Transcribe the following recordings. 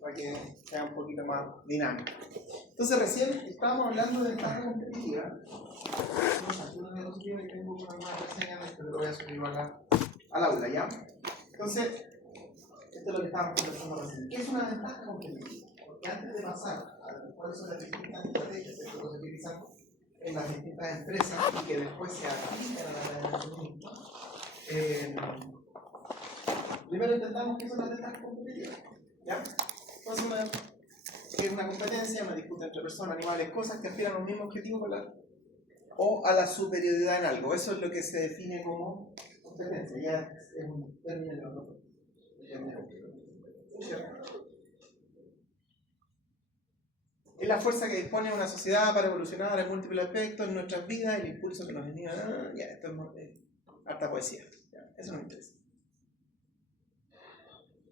para que sea un poquito más dinámico. Entonces recién estábamos hablando de ventaja competitiva. Algunos de los libros que tengo una más reseña, pero lo voy a subir al aula, ¿ya? Entonces, esto es lo que estábamos conversando recién. ¿Qué es una ventaja competitiva? Porque antes de pasar a cuáles son las distintas estrategias que se utilizan en las distintas empresas y que después se aplican a la cadena de suministro, primero entendamos qué son las ventajas competitivas. ¿Ya? Entonces, es una competencia, una disputa entre personas, animales, cosas que aspiran a un mismo objetivo o a la superioridad en algo. Eso es lo que se define como competencia. Ya es un término de los es la fuerza que dispone una sociedad para evolucionar en múltiples aspectos en nuestras vidas, el impulso que nos anima. Ya, esto es harta poesía. Ya, eso no me interesa.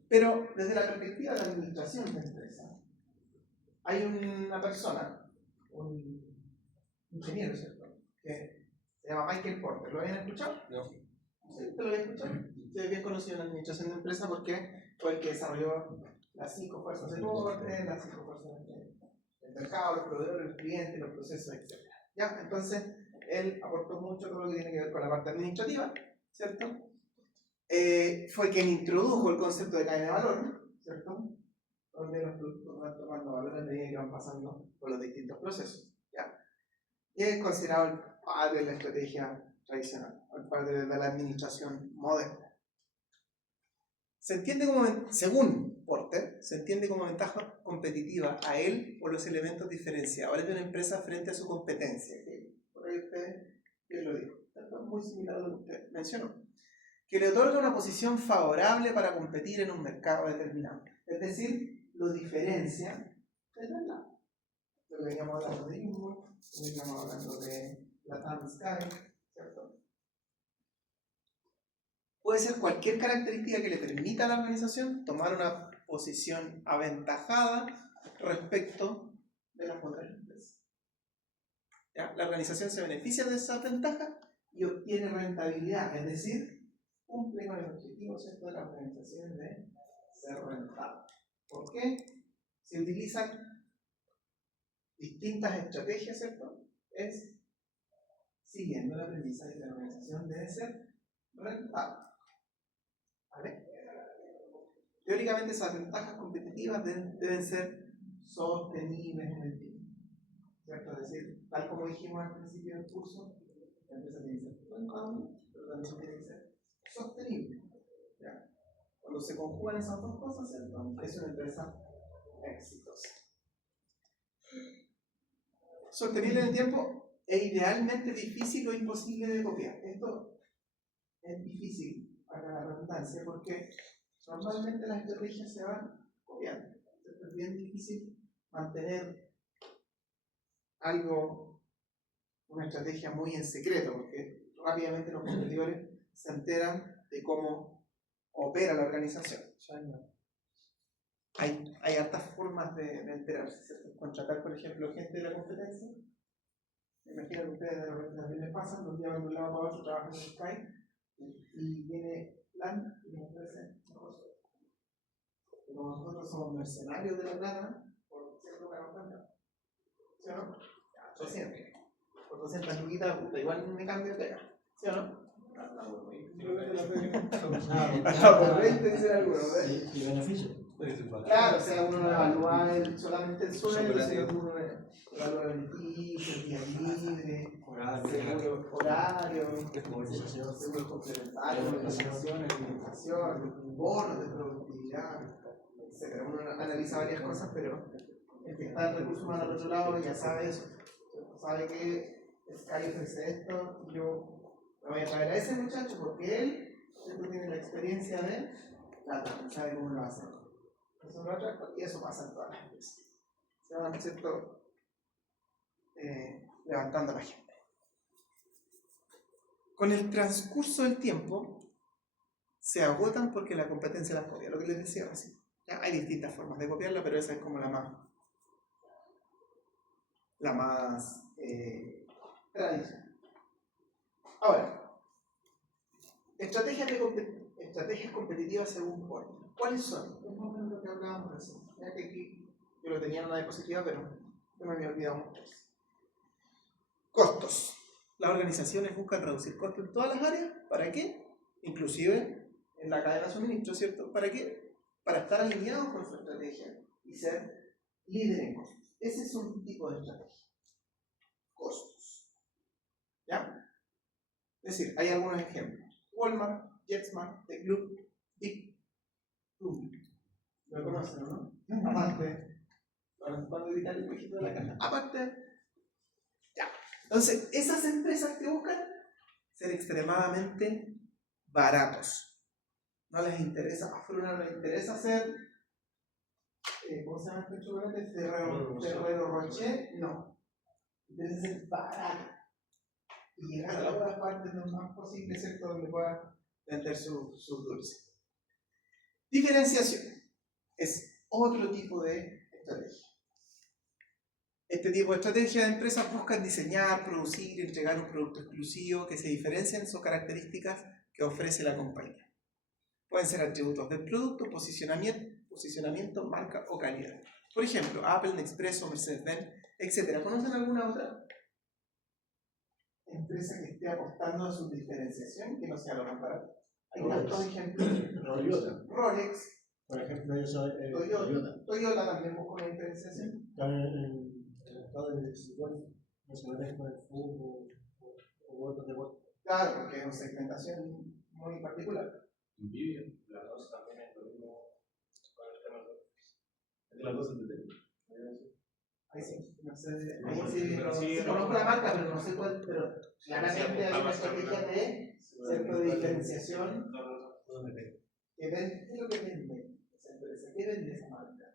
Pero desde la perspectiva de la administración de la empresa, hay una persona, un ingeniero, ¿cierto?, que se llama Michael Porter. ¿Lo habían escuchado? No. ¿Sí? ¿Te lo habían escuchado? Sí, es bien conocido en la administración de empresa porque fue el que desarrolló las 5 fuerzas del orden, las 5 fuerzas del mercado, los proveedores, los clientes, los procesos, etc. ¿Ya? Entonces, él aportó mucho todo lo que tiene que ver con la parte administrativa, ¿cierto? Fue quien introdujo el concepto de cadena de valor, ¿cierto?, donde los productos van tomando valor a medida que van pasando por los distintos procesos. ¿Ya? Y es considerado el padre de la estrategia tradicional, el padre de la administración moderna. Se entiende como, según Porter, se entiende como ventaja competitiva a él por los elementos diferenciadores de una empresa frente a su competencia. Por ahí usted lo dijo. Esto es muy similar a lo que usted mencionó. Que le otorga una posición favorable para competir en un mercado determinado. Es decir, lo diferencia del mercado. Lo que veníamos hablando de Inwood, lo que veníamos hablando de Latam Sky, ¿cierto? Puede ser cualquier característica que le permita a la organización tomar una posición aventajada respecto de las otras empresas. ¿Ya? La organización se beneficia de esa ventaja y obtiene rentabilidad, es decir, cumple con el objetivo, ¿cierto?, de la organización de ser rentable. ¿Por qué? Se utilizan distintas estrategias, ¿cierto? Es siguiendo la premisa de que la organización debe ser rentable. ¿Vale? Teóricamente esas ventajas competitivas deben ser sostenibles en el tiempo, ¿cierto? Es decir, tal como dijimos al principio del curso, la empresa tiene que ser rentable, pero también tiene que ser sostenible. ¿Ya? Cuando se conjugan esas dos cosas, ¿cierto?, es una empresa exitosa. Sostenible en el tiempo es idealmente difícil o imposible de copiar. Esto es difícil para la redundancia porque normalmente las estrategias se van copiando. Es bien difícil mantener algo, una estrategia muy en secreto, porque rápidamente los competidores se enteran de cómo opera la organización. Hay hartas formas de enterarse, ¿cierto? Contratar, por ejemplo, gente de la competencia. Imagino que ustedes de repente también les pasan, los llevan de un lado para otro, trabajan en Skype y viene plan y nos ofrece negocio. Pero nosotros somos mercenarios de la plata por cierto que nos cambiamos. ¿Sí o no? 200. Por 200 luquitas, puta, igual me cambio de pega. ¿Sí o no? Hasta por 20 dicen algunos, ¿ves? ¿Y beneficio? Claro, o sea, uno no evalúa solamente el sueldo, sino que uno evalúa beneficios, día libre, seguro horario, seguro complementario, alimentación, bonos de productividad, etc. Uno analiza varias cosas, pero el que está en recursos humanos al otro lado ya sabe eso. Sabe que Sky ofrece esto y yo me voy a traer a ese muchacho porque él tiene la experiencia de plata, sabe cómo lo hace. Eso lo atracto y eso pasa en todas las empresas. Se van, ¿cierto?, levantando a la gente. Con el transcurso del tiempo se agotan porque la competencia las copia, lo que les decía recién. Hay distintas formas de copiarla, pero esa es como la más tradicional. Ahora, estrategias competitivas según Porter. ¿Cuáles son? Es más o menos ofrecen. Mira que aquí yo lo tenía en una diapositiva, pero yo me había olvidado mucho. Costos. Las organizaciones buscan reducir costos en todas las áreas. ¿Para qué? Inclusive en la cadena de suministro, ¿cierto? ¿Para qué? Para estar alineados con su estrategia y ser líder en costos. Ese es un tipo de estrategia. Costos. ¿Ya? Es decir, hay algunos ejemplos. Walmart, JetSmart, The Club, Big Club. Lo conocen, ¿no? Aparte, cuando editar el viejito de la caja. Aparte, ya. Entonces, esas empresas que buscan ser extremadamente baratos. No les interesa, a Fruna no les interesa hacer, ¿cómo se llama este chocolate? Ferrero Rocher, no. Les interesa ser barato y llegar a todas partes lo más posible, excepto donde pueda vender sus dulces. Diferenciación es otro tipo de estrategia. Este tipo de estrategia de empresas buscan diseñar, producir, entregar un producto exclusivo que se diferencie en sus características que ofrece la compañía. Pueden ser atributos del producto, posicionamiento, marca o calidad. Por ejemplo, Apple, Nespresso, Mercedes-Benz, etc. ¿Conocen alguna otra empresa que esté apostando a su diferenciación que no sea lo más barato? Hay tantos ejemplos. Rolex. Por ejemplo, yo soy Toyota también busca una diferenciación. Están en el estado de desigual, no se maneja con el fútbol o otros deportes. Claro, porque es una segmentación muy particular. Nvidia, las dos también es lo mismo con el tema de las dos entretenimientos. Ahí sí, no sé, ahí sí, conozco la marca, pero no sé cuál, pero claramente hay una estrategia de centro de diferenciación que vende. ¿Qué es lo que vende esa empresa? ¿Qué vende esa marca?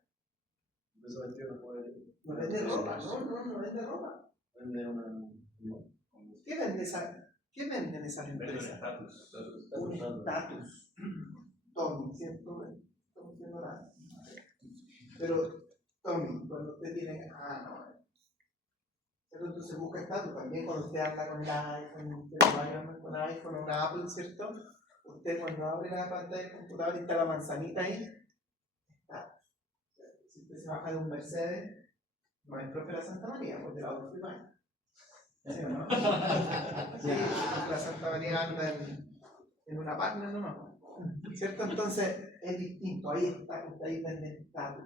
No vende ropa, no vende ropa. ¿Qué venden esas empresas? Un estatus. Tommy, ¿cierto? Estamos viendo nada. Pero, Tommy, cuando usted tiene. ¿Cierto? Entonces busca estatus. También cuando usted anda con el iPhone, con iPhone o una Apple, ¿cierto? Usted cuando abre la pantalla del computador y está la manzanita ahí, estatus. Si usted se baja de un Mercedes, no es profe de la Santa María, porque la otra primaria. ¿Sí o no? Sí, la Santa María anda en una página nomás. ¿Cierto? Entonces es distinto, ahí está, ahí vende estatus.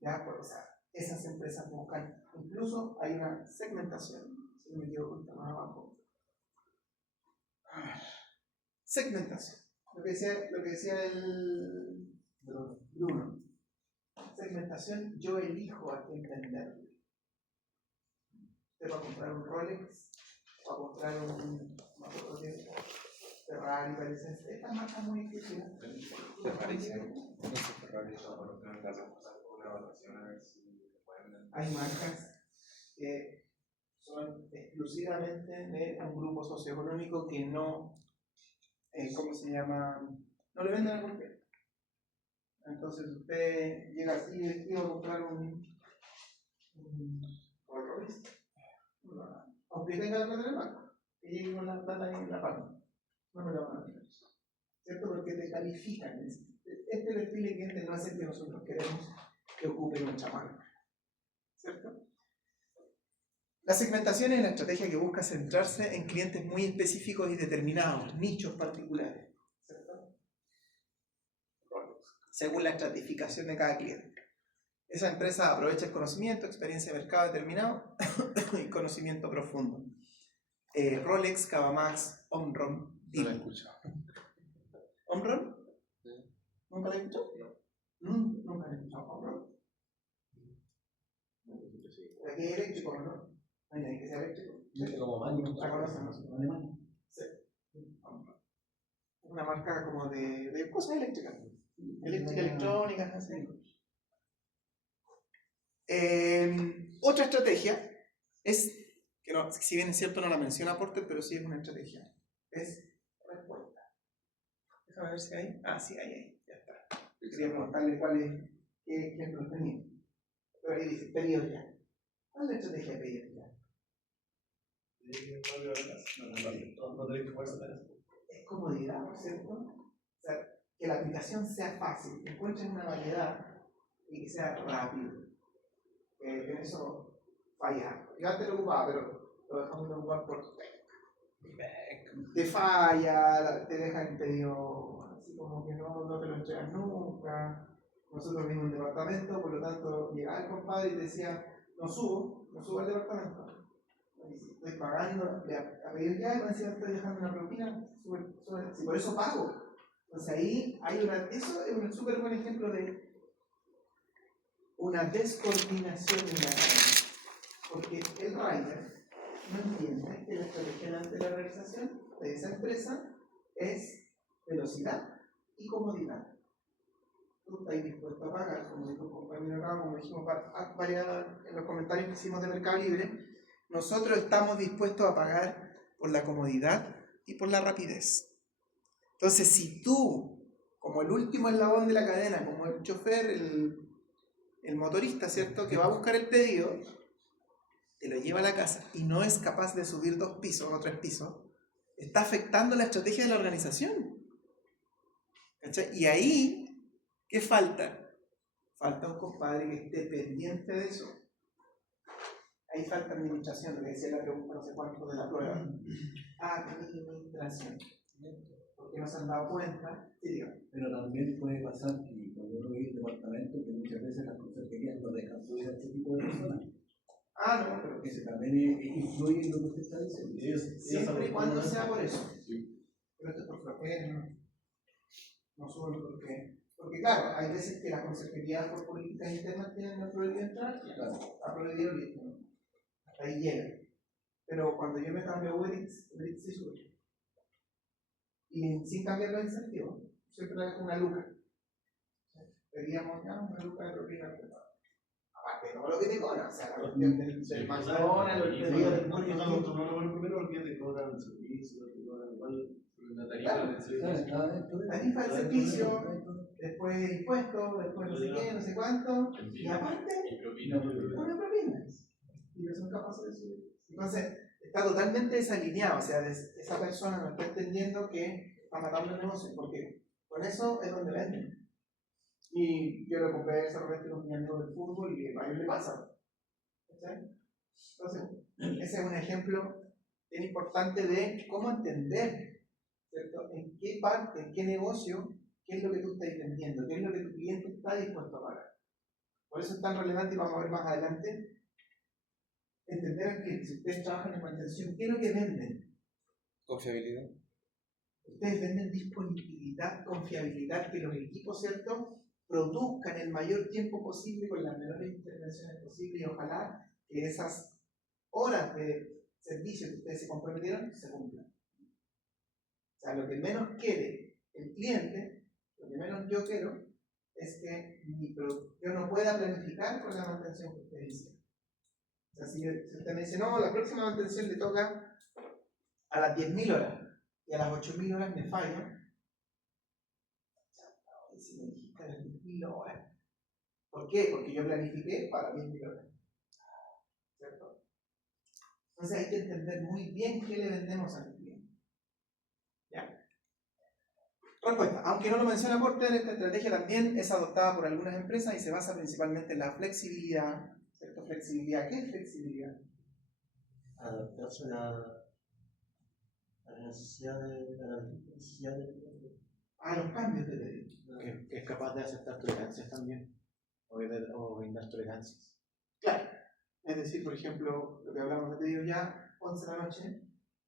¿Ya? Pues, o sea, esas empresas buscan, incluso hay una segmentación, si no me equivoco, está más abajo. Segmentación. Lo que decía el Bruno. Segmentación, yo elijo a quién venderle. Usted va a comprar un Rolex, va a comprar un Ferrari, parece. Esta marca es muy exclusiva. Hay marcas que son exclusivamente de un grupo socioeconómico que no, ¿cómo se llama? No le venden a cualquiera. Entonces usted llega así vestido a comprar un Rolls Royce, aunque tenga la plata en el banco, que llegue con la plata ahí en la palma, no me lo van a tirar. ¿Cierto? Porque te califican. Este desfile de clientes no es el que nosotros queremos que ocupe nuestra marca. ¿Cierto? La segmentación es la estrategia que busca centrarse en clientes muy específicos y determinados, nichos particulares, ¿cierto? Según la estratificación de cada cliente. Esa empresa aprovecha el conocimiento, experiencia de mercado determinado y conocimiento profundo. Rolex, Cavamax, Omron, No la he escuchado. ¿Omron? ¿Nunca la he escuchado? Nunca la he escuchado. ¿Omron? Aquí hay eléctrico, ¿no? No hay nadie que sea eléctrico. Como Magnum. ¿La conocen? ¿No? Sí. Una marca como de cosas eléctricas. Electrónicas, así. Otra estrategia es, que no, si bien es cierto no la menciona Porter, pero sí es una estrategia, es respuesta. Déjame ver si hay. Sí, ahí, ya está. Quería preguntarle qué ejemplos tenía. Pero ahí dice, pedido ya. ¿Cuál es la estrategia de pedir ya? Es comodidad, ¿cierto? O sea, que la aplicación sea fácil, que encuentres una variedad y que sea rápido. En eso falla. Yo antes lo ocupaba, pero lo dejamos de ocupar por te falla, te deja el pedido así como que no te lo entregan nunca. Nosotros vimos un departamento, por lo tanto llegaba el compadre y decía, no subo al departamento. Estoy pagando, a pedir ya, y me decía, estoy dejando una propina, si por eso pago. Entonces ahí hay eso es un súper buen ejemplo de una descoordinación en la cadena. Porque el rider no entiende que la estrategia de la realización de esa empresa es velocidad y comodidad. Tú estás dispuesto a pagar, como dijo el compañero acá, como dijimos en los comentarios que hicimos de Mercado Libre, nosotros estamos dispuestos a pagar por la comodidad y por la rapidez. Entonces, si tú, como el último eslabón de la cadena, como el chofer, el motorista, ¿cierto?, que va a buscar el pedido, te lo lleva a la casa y no es capaz de subir 2 pisos o 3 pisos, está afectando la estrategia de la organización. ¿Cachai? Y ahí, ¿qué falta? Falta un compadre que esté pendiente de eso. Ahí falta administración, lo que decía la pregunta no sé cuánto de la prueba. Administración. Porque no se han dado cuenta. Sí, digo. Pero también puede pasar que cuando uno vive en departamento, que muchas veces las consejerías no dejan subir a este tipo de personas. No, pero Ese también influye en lo que usted está diciendo. Siempre y cuando sea por eso. Sí. Pero esto es por flojera, no solo porque claro, hay veces que la consejería por políticas internas tienen prohibido entrar, claro, está prohibido listo, ¿no? Hasta ahí llega. Pero cuando yo me cambio a Uber Eats sí sube. Y sin cambiar los incentivos, siempre dejo una luca. Pedíamos ya una luca de propina. Aparte, no lo que te cobran, o sea, la cuestión del McDonald's, el pedido del Burger King. No, primero porque te cobran el servicio, te cobran igual la tarifa del servicio. Tarifa del servicio, después impuestos, después no sé qué, no sé cuánto, y aparte, una propina. Y no son capaces de subir. Entonces, está totalmente desalineado, o sea, esa persona no está entendiendo que está matando el negocio, porque con eso es donde venden. Y yo lo compré ese repente con mi amigo del fútbol y a él le pasa. Entonces, ese es un ejemplo bien importante de cómo entender, ¿cierto?, en qué parte, en qué negocio, qué es lo que tú estás vendiendo, qué es lo que tu cliente está dispuesto a pagar. Por eso es tan relevante, y vamos a ver más adelante, entender que si ustedes trabajan en mantención, ¿qué es lo que venden? Confiabilidad. Ustedes venden disponibilidad, confiabilidad, que los equipos, ¿cierto?, produzcan el mayor tiempo posible con las menores intervenciones posibles y ojalá que esas horas de servicio que ustedes se comprometieron se cumplan. O sea, lo que menos quiere el cliente, lo que menos yo quiero, es que yo no pueda planificar con la mantención que ustedes hicieron. O sea, si usted me dice, no, la próxima mantención le toca a las 10.000 horas y a las 8.000 horas me falla, si me dijiste a las 10.000 horas. ¿Por qué? Porque yo planifiqué para 10.000 horas. ¿Cierto? Entonces hay que entender muy bien qué le vendemos al cliente. ¿Ya? Respuesta. Aunque no lo menciona Porter, esta estrategia también es adoptada por algunas empresas y se basa principalmente en la flexibilidad. ¿Cierto? Flexibilidad. ¿Qué es flexibilidad? Adaptarse a las necesidades a los cambios de pedido. Que es capaz de aceptar tolerancias también, o brindar tolerancias. Claro. Es decir, por ejemplo, lo que hablamos de pedido ya, 11 de la noche,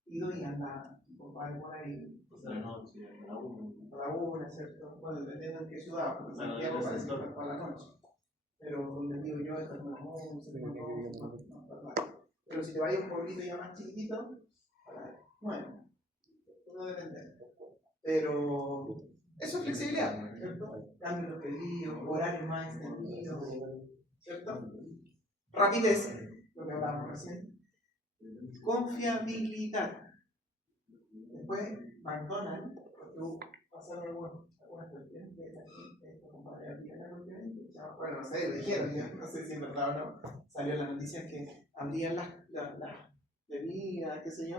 y anda compadre por ahí. A la noche, a la 1. A la 1, ¿cierto? Bueno, dependiendo en qué ciudad, porque Santiago parece que está a la noche. Pero donde vivo yo está a las 11, pero si te vas a un pueblito ya más chiquitito, a las 9. Todo depende. Pero eso es flexibilidad, ¿cierto? Cambio los pedidos, horarios más extendidos, ¿cierto? Rapidez, lo que hablábamos recién. Confiabilidad. Después, McDonald's, porque pasaron algunas cuestiones que esta compañía aplica la cuestión. Bueno, no sé, lo dijeron, no sé si es verdad o no. Salió la noticia que abrían las bebidas, qué sé yo,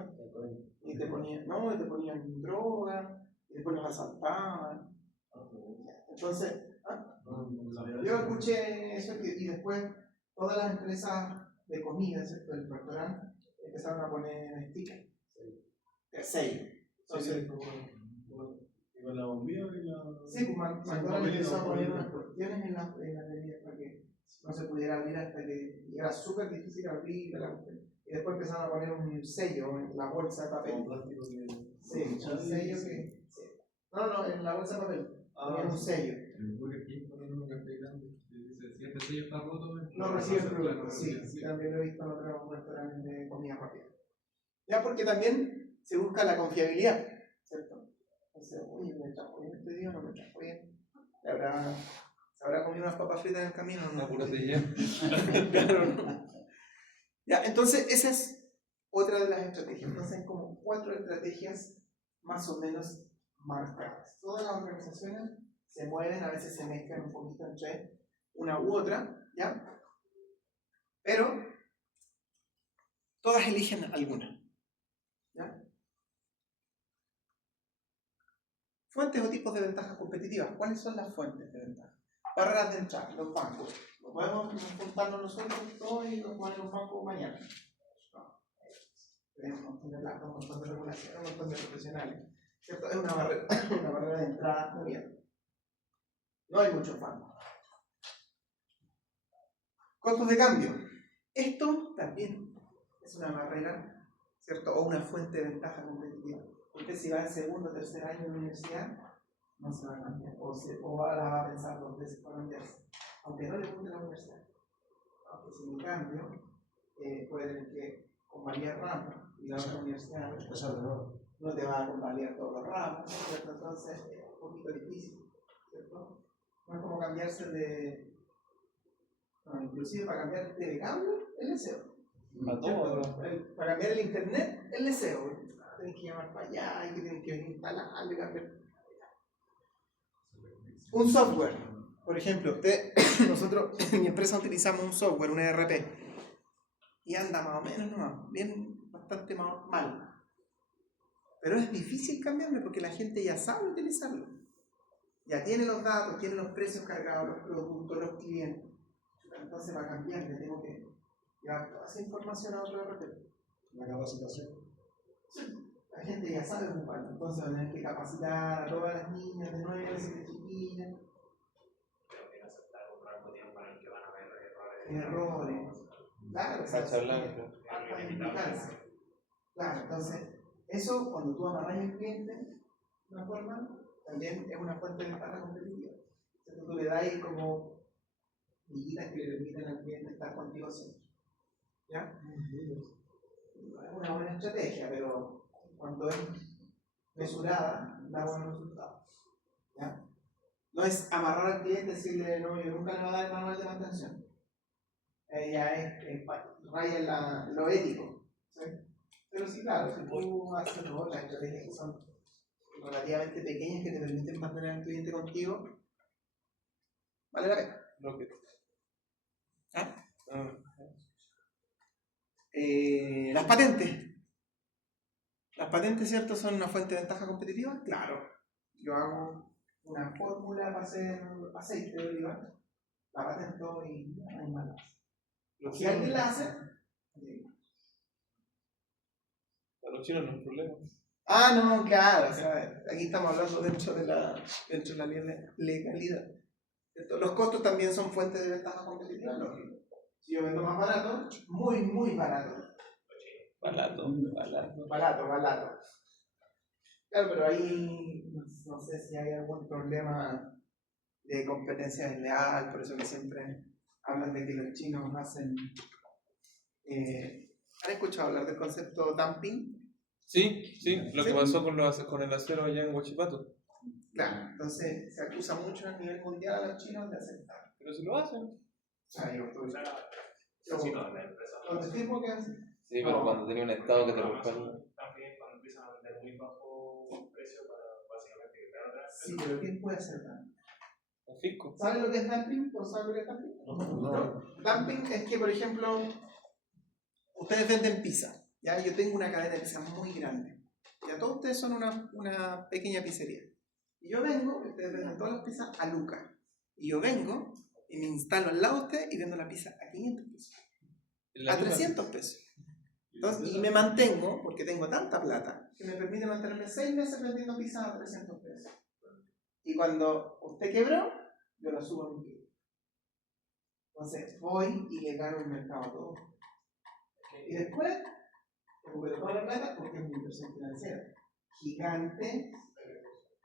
y te ponían droga, y después los asaltaban. Entonces, Yo escuché eso y después todas las empresas de comida, ¿cierto? El restaurante, empezaron a poner stickers. Sello. Entonces, Y con la bombilla y la. sí, pues McDonald's empezó a poner unas cuestiones en la avenida para que no se pudiera abrir hasta que era súper difícil abrir y después empezaron a poner un sello en la bolsa de papel. Sí, un sello que. Sí. No, en la bolsa de papel. Ponían un sello. Si este sello está roto, No recibe el producto. Sí, también lo he visto en otros restaurantes de comida rápida. Ya porque también se busca la confiabilidad, ¿cierto? Entonces, oye, ¿me trajo bien este día o no me trajo bien? ¿Se habrá comido unas papas fritas en el camino? No, apúrate ya. Claro, no. Ya, entonces esa es otra de las estrategias. Entonces hay como 4 estrategias más o menos marcadas. Todas las organizaciones se mueven, a veces se mezclan un poquito entre una u otra, ¿ya? Pero todas eligen alguna, ¿ya? Fuentes o tipos de ventajas competitivas. ¿Cuáles son las fuentes de ventaja? Barreras de entrada, los bancos. No podemos juntarnos nosotros todos y nos poner un banco mañana. No. Tenemos un montón de plata, un montón de regulación, un montón de profesionales. ¿Cierto? Es una barrera de entrada muy bien. No hay muchos bancos. Costos de cambio. Esto también es una barrera, ¿cierto? O una fuente de ventaja competitiva. Usted si va en segundo o tercer año de universidad, no se va a cambiar. O ahora va a pensar 2 veces para cambiarse. Aunque no le guste la universidad. Aunque sin cambio, puede tener que convalidar ramos. Y la otra universidad no te va a convalidar todos los ramos, ¿cierto? Entonces es un poquito difícil, ¿cierto? No es como cambiarse de... No, inclusive para cambiar de cambio, el deseo. Para cambiar el internet, el deseo. Tienes que llamar para allá, y tienes que instalarlo y cambiar. Un software, por ejemplo, nosotros en mi empresa utilizamos un software, un ERP, y anda más o menos nomás, bien, bastante mal. Pero es difícil cambiarme porque la gente ya sabe utilizarlo. Ya tiene los datos, tiene los precios cargados, los productos, los clientes. Entonces para cambiarme tengo que llevar toda esa información a otro ERP. La capacitación. La gente ya sabe ocuparlo, entonces van a tener que capacitar a todas las niñas de 9 a 7 chiquillas. Pero que aceptar un rango de tiempo en el que van a haber Errores. Claro, claro, entonces, eso cuando tú amarras al cliente de una forma, también es una fuente de ventaja competitiva. Entonces tú le das ahí como miguitas que le permiten al cliente estar contigo siempre. ¿Ya? Es una buena estrategia, pero cuando es mesurada, da buenos resultados. ¿Ya? No es amarrar al cliente y decirle, no, yo nunca le voy a dar el manual de mantención. Ya es raya lo ético. ¿Sí? Pero sí, claro, si tú haces otras estrategias que son relativamente pequeñas que te permiten mantener al cliente contigo, vale la pena. ¿Ah? Las patentes. Las patentes, ¿cierto?, son una fuente de ventaja competitiva. Claro, yo hago una fórmula para hacer aceite de oliva, la patento y no hay malas. Si alguien la hace, Para los chinos no es problema. no, claro, o sea, aquí estamos hablando dentro de la legalidad. Los costos también son fuentes de ventaja competitiva, lógico. Si yo vendo más barato, muy barato. Barato. Claro, pero ahí no sé si hay algún problema de competencia desleal, por eso que siempre hablan de que los chinos hacen... ¿Han escuchado hablar del concepto dumping? Sí, lo que pasó con el acero allá en Huachipato. Claro, entonces se acusa mucho a nivel mundial a los chinos de aceptar. Pero si lo hacen. Cuando firmo que hacen. Sí, pero cuando tenía un estado que te acompaña. También cuando empiezan a vender muy bajo precio para básicamente crear atrás. Sí, pero ¿quién puede hacer dumping? Un fisco. ¿Sabes lo que es dumping? ¿O sabes lo que es dumping? No. Dumping es que, por ejemplo, ustedes venden pizza. ¿Ya? Yo tengo una cadena de pizza muy grande. Ya todos ustedes son una pequeña pizzería. Y yo vengo, ustedes venden todas las pizzas a lucas. Y yo vengo y me instalo al lado de usted y vendo la pizza a 500 pesos, a 300 pesos. Entonces, y me mantengo, porque tengo tanta plata, que me permite mantenerme 6 meses vendiendo pizza a 300 pesos. Y cuando usted quebró, yo la subo a mi pie. Entonces voy y le gano el mercado a todo. Y después recupero toda la plata porque es una inversión financiera gigante.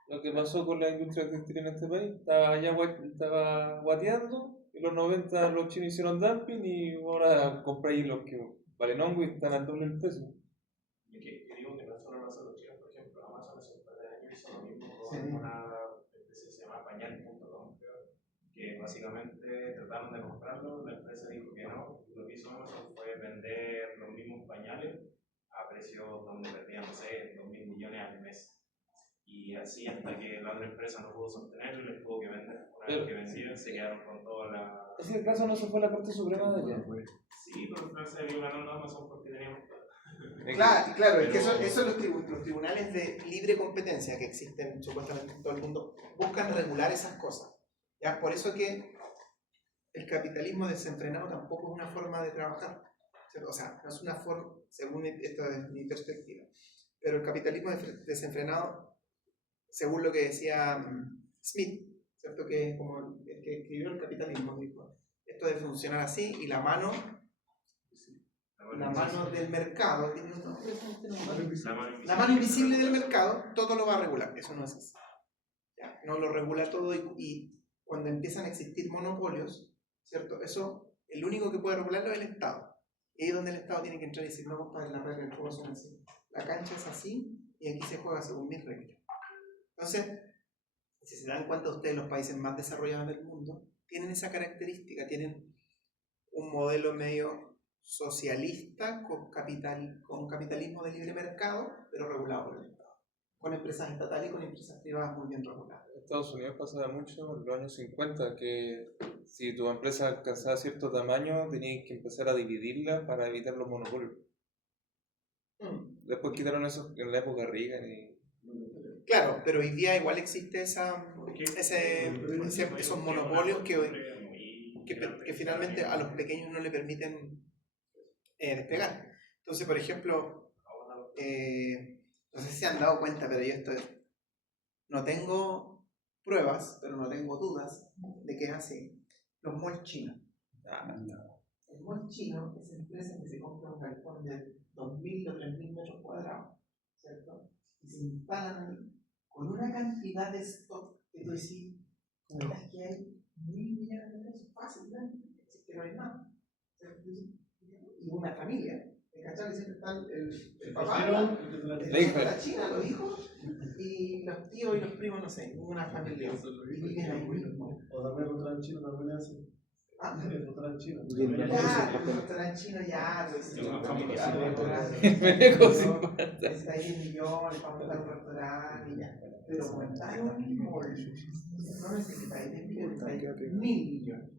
Lo que pasó con la industria textil en este país, estaba guateando, en los 90 los chinos hicieron dumping y ahora compráis los que valen hongo y están al doble el precio. Y que yo digo que no solo nosotros chinos, por ejemplo, Amazon hace un par de años hizo lo mismo con Sí. una empresa que se llama pañal.com, creo, que básicamente trataron de comprarlo, la empresa dijo que no, y lo que hizo Amazon fue vender los mismos pañales a precios donde perdían, no sé, 2.000 millones al mes. Y así hasta que la otra empresa no pudo sostenerlo y les tuvo que vender. Una vez que vendieron, se quedaron con toda la. Ese caso no se fue a la Corte Suprema de allá. Sí, pero en Francia dio ganando Amazon porque teníamos plata. Claro, es que eso los tribunales de libre competencia que existen supuestamente en todo el mundo buscan regular esas cosas. ¿Ya? Por eso que el capitalismo desenfrenado tampoco es una forma de trabajar, ¿cierto? O sea, no es una forma, según esta es mi perspectiva, pero el capitalismo desenfrenado, según lo que decía Smith, ¿cierto? Que es como el que escribió el capitalismo, dijo, esto debe funcionar así y la mano del mercado, la mano invisible del mercado, todo lo va a regular. Eso no es así. ¿Ya? No lo regula todo y cuando empiezan a existir monopolios, ¿cierto? Eso, el único que puede regularlo es el Estado. Y ahí es donde el Estado tiene que entrar y decir, no, compadre, las reglas del juego son así. La cancha es así y aquí se juega según mis reglas. Entonces, si se dan cuenta ustedes, los países más desarrollados del mundo tienen esa característica, tienen un modelo medio socialista con capitalismo de libre mercado, pero regulado por el Estado, con empresas estatales y con empresas privadas muy bien reguladas. En Estados Unidos pasaba mucho en los años 50 que si tu empresa alcanzaba cierto tamaño tenías que empezar a dividirla para evitar los monopolios. Después quitaron eso en la época Reagan y... Claro, pero hoy día igual existe esos monopolios que finalmente a los pequeños no le permiten despegar. Entonces, por ejemplo, no sé si se han dado cuenta, pero yo no tengo pruebas, pero no tengo dudas de que es así. Los malls chinos. El mall chino es empresa que se compra un galpón de 2.000 o 3.000 metros cuadrados, ¿cierto? Y se instalan con una cantidad de stock que tú decís, como es que hay 1.000 millones de pesos fácilmente, es que no hay más. Y una familia, ¿cachai? Siempre están el papá, la china, los hijos, y los tíos y los primos, no sé, una familia. Y viven ahí mismo. O también el restaurante chino también es así. El restaurante chino. Ya, el restaurante chino ya, pues, está ahí 10 millones para montar un restaurante y ya. Pero montar un mall no necesitáis 10 millones, necesitáis 1.000 millones.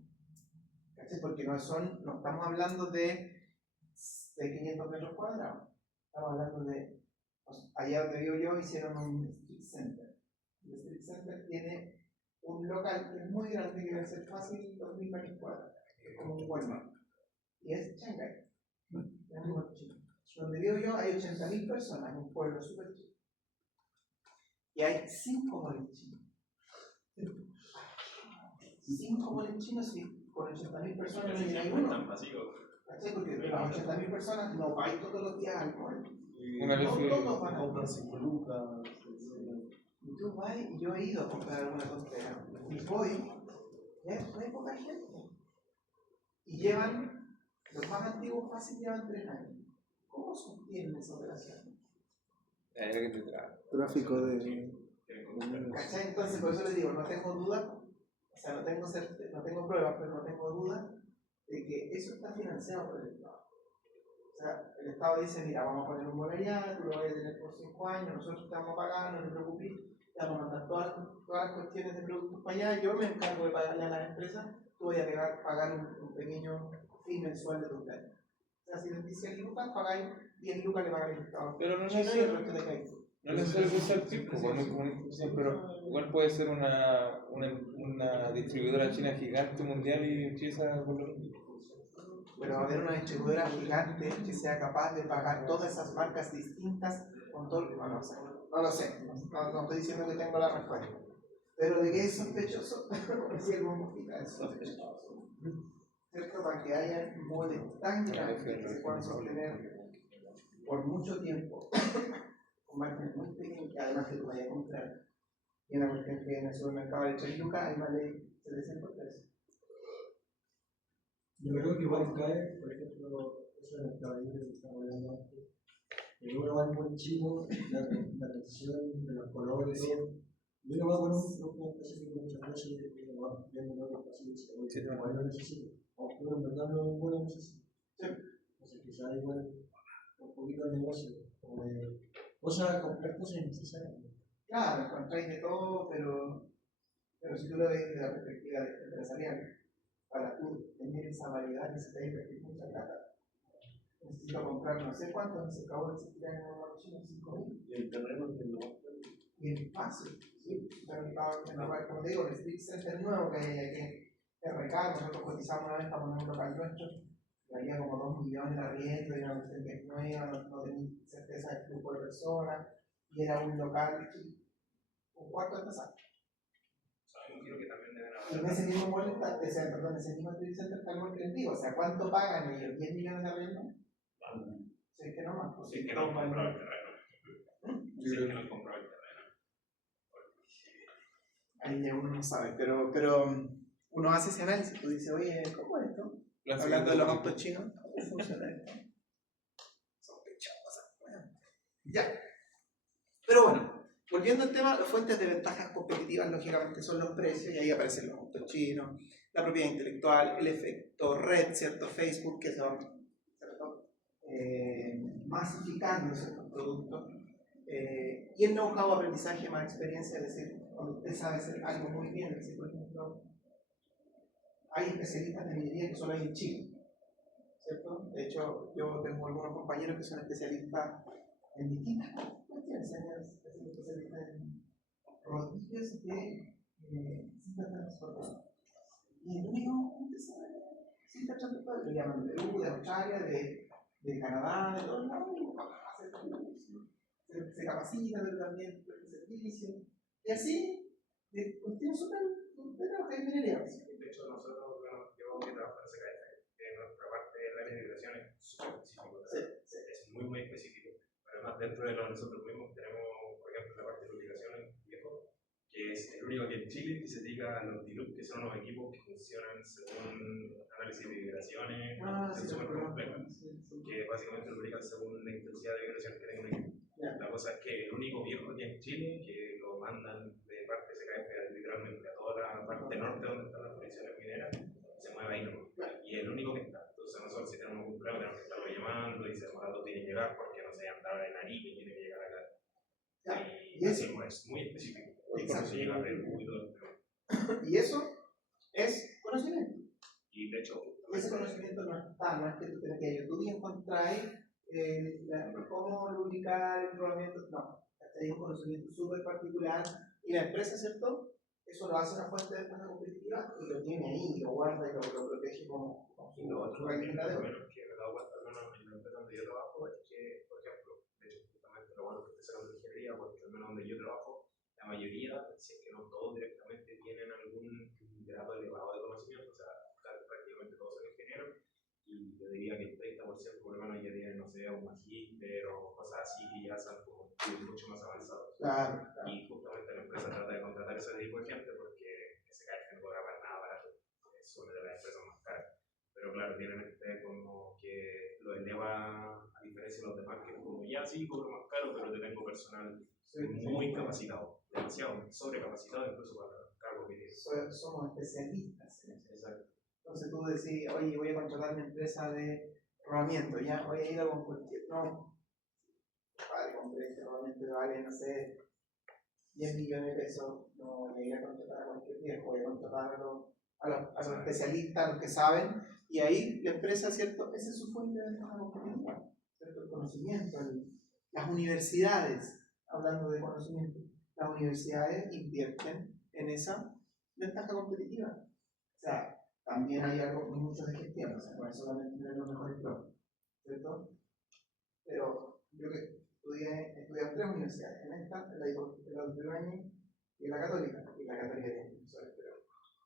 ¿Cachai? Porque no estamos hablando de 500 metros cuadrados. Estamos hablando de, allá donde vivo yo hicieron un street center. El street center tiene un local que es muy grande, que debe ser fácil 2.000 metros cuadrados, es como un Walmart. Y es Shanghái, donde vivo yo hay 80.000 personas, en un pueblo súper chico. Y hay 5 moles chinos. 5 moles chinos y con 80.000 personas no hay uno. ¿Cachai? Porque de las 80.000 personas no vais todos los días al mall. No todos van a comprar 5 lucas. Y tú vas, y yo he ido a comprar alguna tontera. Y voy, ya hay poca gente. Y llevan, los más antiguos fácil llevan 3 años. ¿Cómo sostienen esa operación? Tráfico de... ¿Cachai? Entonces, por eso les digo, no tengo duda, o sea, no tengo pruebas, pero no tengo duda de que eso está financiado por el Estado. O sea, el Estado dice, mira, vamos a poner un mobiliario, tú lo vas a tener por 5 años, nosotros te vamos a pagar, no te preocupes, te vamos a mandar todas las cuestiones de productos para allá, yo me encargo de pagarle a las empresas, tú vas a pagar un pequeño fee mensual de tus daños. O sea, si les dice 100 lucas, pagáis 10 lucas, le pagáis al Estado. Pero no es chino así. y el resto de caes tú. No es necesario que sea el tipo, por muy comunista, pero igual puede ser una distribuidora china gigante mundial y empieza con lo mismo. Pero va a haber una distribuidora gigante que sea capaz de pagar todas esas marcas distintas con todo. No lo sé. No estoy diciendo que tengo la respuesta. Pero de que es sospechoso, si el bombita es sospechoso. ¿Cierto? Para que haya moles tan grandes que se puedan sostener por mucho tiempo, con márgenes muy pequeños, que además que tú vayas a comprar. Y una cuestión que en el supermercado de 3 lucas, ahí vale 700 pesos. Yo creo que igual cae, por ejemplo, eso en el caballero que estaba hablando antes, que uno va muy chico, la atención de los colores, y uno va con un específico muchas veces y uno va viendo lo que pasa y dice, oye, igual lo necesito, aunque uno en verdad no lo necesita. Entonces quizás igual un poquito de negocio, como de comprar cosas innecesarias. Claro, encontráis de todo, pero si tú lo ves desde la perspectiva empresarial, para tú tener esa variedad necesitas invertir mucha plata. Necesito comprar no sé cuántos, no sé acabó de existir en los chinos, 5.000. Y el terreno que no. Y el espacio, ¿sí? En lugar, como te digo, el Street Center nuevo que recalco, nosotros cotizamos una vez para poner un local nuestro, valía como 2 millones de arriendo, y una cuestión que es nueva, no tenía certeza del flujo de personas, y era un local un cuarto de pasar. Creo que también deben Y en ese mismo mall está, perdón, ese mismo Street Center está el mall que les digo, o sea, ¿cuánto pagan ellos? ¿10 millones de arriendo? Si es que no más. Si es que no han comprado el terreno. Si es que no han comprado el terreno. Ahí ya uno no sabe, pero uno hace ese análisis, tú dices, oye, ¿cómo es esto? Hablando de los autos chinos, ¿cómo funciona esto? Sospechosas, bueno. Ya. Pero bueno, volviendo al tema, las fuentes de ventajas competitivas lógicamente son los precios, y ahí aparecen los autos chinos, la propiedad intelectual, el efecto red, ¿cierto? Facebook, que se va, ¿cierto? Masificando ciertos productos, y el know-how, aprendizaje más experiencia, es decir, cuando usted sabe hacer algo muy bien, es decir, por ejemplo, hay especialistas de minería que solo hay en Chile, ¿cierto? De hecho, yo tengo algunos compañeros que son especialistas en distintas cuestiones, especialistas en rodillos de cinta transportadora. Y el único que sabe cinta transportadora lo llaman de Perú, de Australia, de Canadá, de todos lados, se capacita, pero también presta servicio, y así, de cuestiones súper de minería. De hecho, nosotros, bueno, yo que trabajo en SKF, nuestra parte del área de migración es súper específico, es muy específico. Además, dentro de nosotros mismos tenemos, por ejemplo, la parte de lubricación viejo, que es el único que en Chile que se dedica a los DILUP, que son unos equipos que funcionan según análisis de vibraciones, son súper complejos, que básicamente lubrican según la intensidad de vibración que tenga un equipo. La cosa es que el único viejo que en Chile, que lo mandan de parte SKF literalmente a toda la parte norte donde están las provisiones mineras, se mueve ahí no. Y es el único que está. Entonces nosotros si tenemos un problema tenemos que estarlo llamando y se demora 2 días en llegar porque no se andaba en Arica y tiene que llegar acá. Y eso es muy específico. Exacto. Llega a Perú y todo. Y eso es conocimiento. Y de hecho, ese conocimiento no está, no es que tú tengas que ir a YouTube y encontráis cómo lubricar enrolamientos, no. Hay un conocimiento súper particular y la empresa, ¿cierto? Eso lo hace una fuente de ventaja competitiva y lo tiene ahí, lo guarda y lo protege como lo otro que me he dado cuenta, al menos en la empresa donde yo trabajo, es que, por ejemplo, de hecho, justamente lo bueno que estoy sacando de ingeniería, porque al menos donde yo trabajo, la mayoría, si es que no todos directamente, tienen algún grado elevado de conocimiento, o sea, prácticamente todos son ingenieros, y yo diría que el 30% por lo menos ya tienen, no sé, un magíster o cosas así que ya son como mucho más avanzados. Claro. Y justamente la empresa trata de contratar ese tipo de gente porque SKF no cobra para nada barato, es una de las empresas más caras. Pero claro, tienen como que lo eleva a diferencia de los demás, que es como ya sí, cobro más caro, pero te tengo personal muy capacitado, demasiado sobrecapacitado incluso para el cargo que tienes. Somos especialistas en eso. Exacto. Entonces tú decís, oye, voy a contratar una empresa de rodamiento, ya voy a ir a con cualquier, no, padre, compré este rodamiento que vale, no sé, 10 millones de pesos, no voy a ir a contratar a cualquier viejo, voy a contratar a los especialistas, a los que saben, y ahí la empresa, ¿cierto? Esa es su fuente de ventaja competitiva, ¿cierto? El conocimiento, las universidades, hablando de conocimiento, las universidades invierten en esa ventaja competitiva. O sea, también hay algo, mucho de gestión, o sea, no es solamente tener los mejores profes, ¿cierto? Pero yo que estudié en 3 universidades, en esta, en la Ibañez y en la Católica, tiene profesores, pero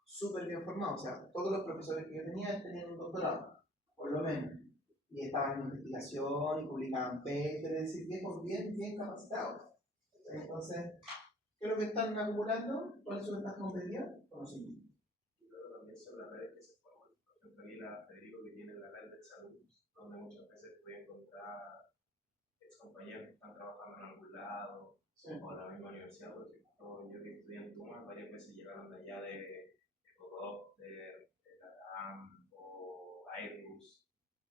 súper bien formados, o sea, todos los profesores que yo tenía tenían un doctorado, por lo menos, y estaban en investigación y publicaban papers, es decir, bien capacitados. Entonces, ¿qué es lo que están acumulando? ¿Cuál es su ventaja competitiva? Conocimiento. Y luego también sobre las redes que se forman. Por ejemplo, aquí la Federico que tiene la red de salud, donde muchas veces puede encontrar ex compañeros que están trabajando en algún lado, Sí. o en la misma universidad. Por ejemplo, yo que estudié en Tuma, varias veces llegaron de allá de Cocodópter, de la RAM o Airbus,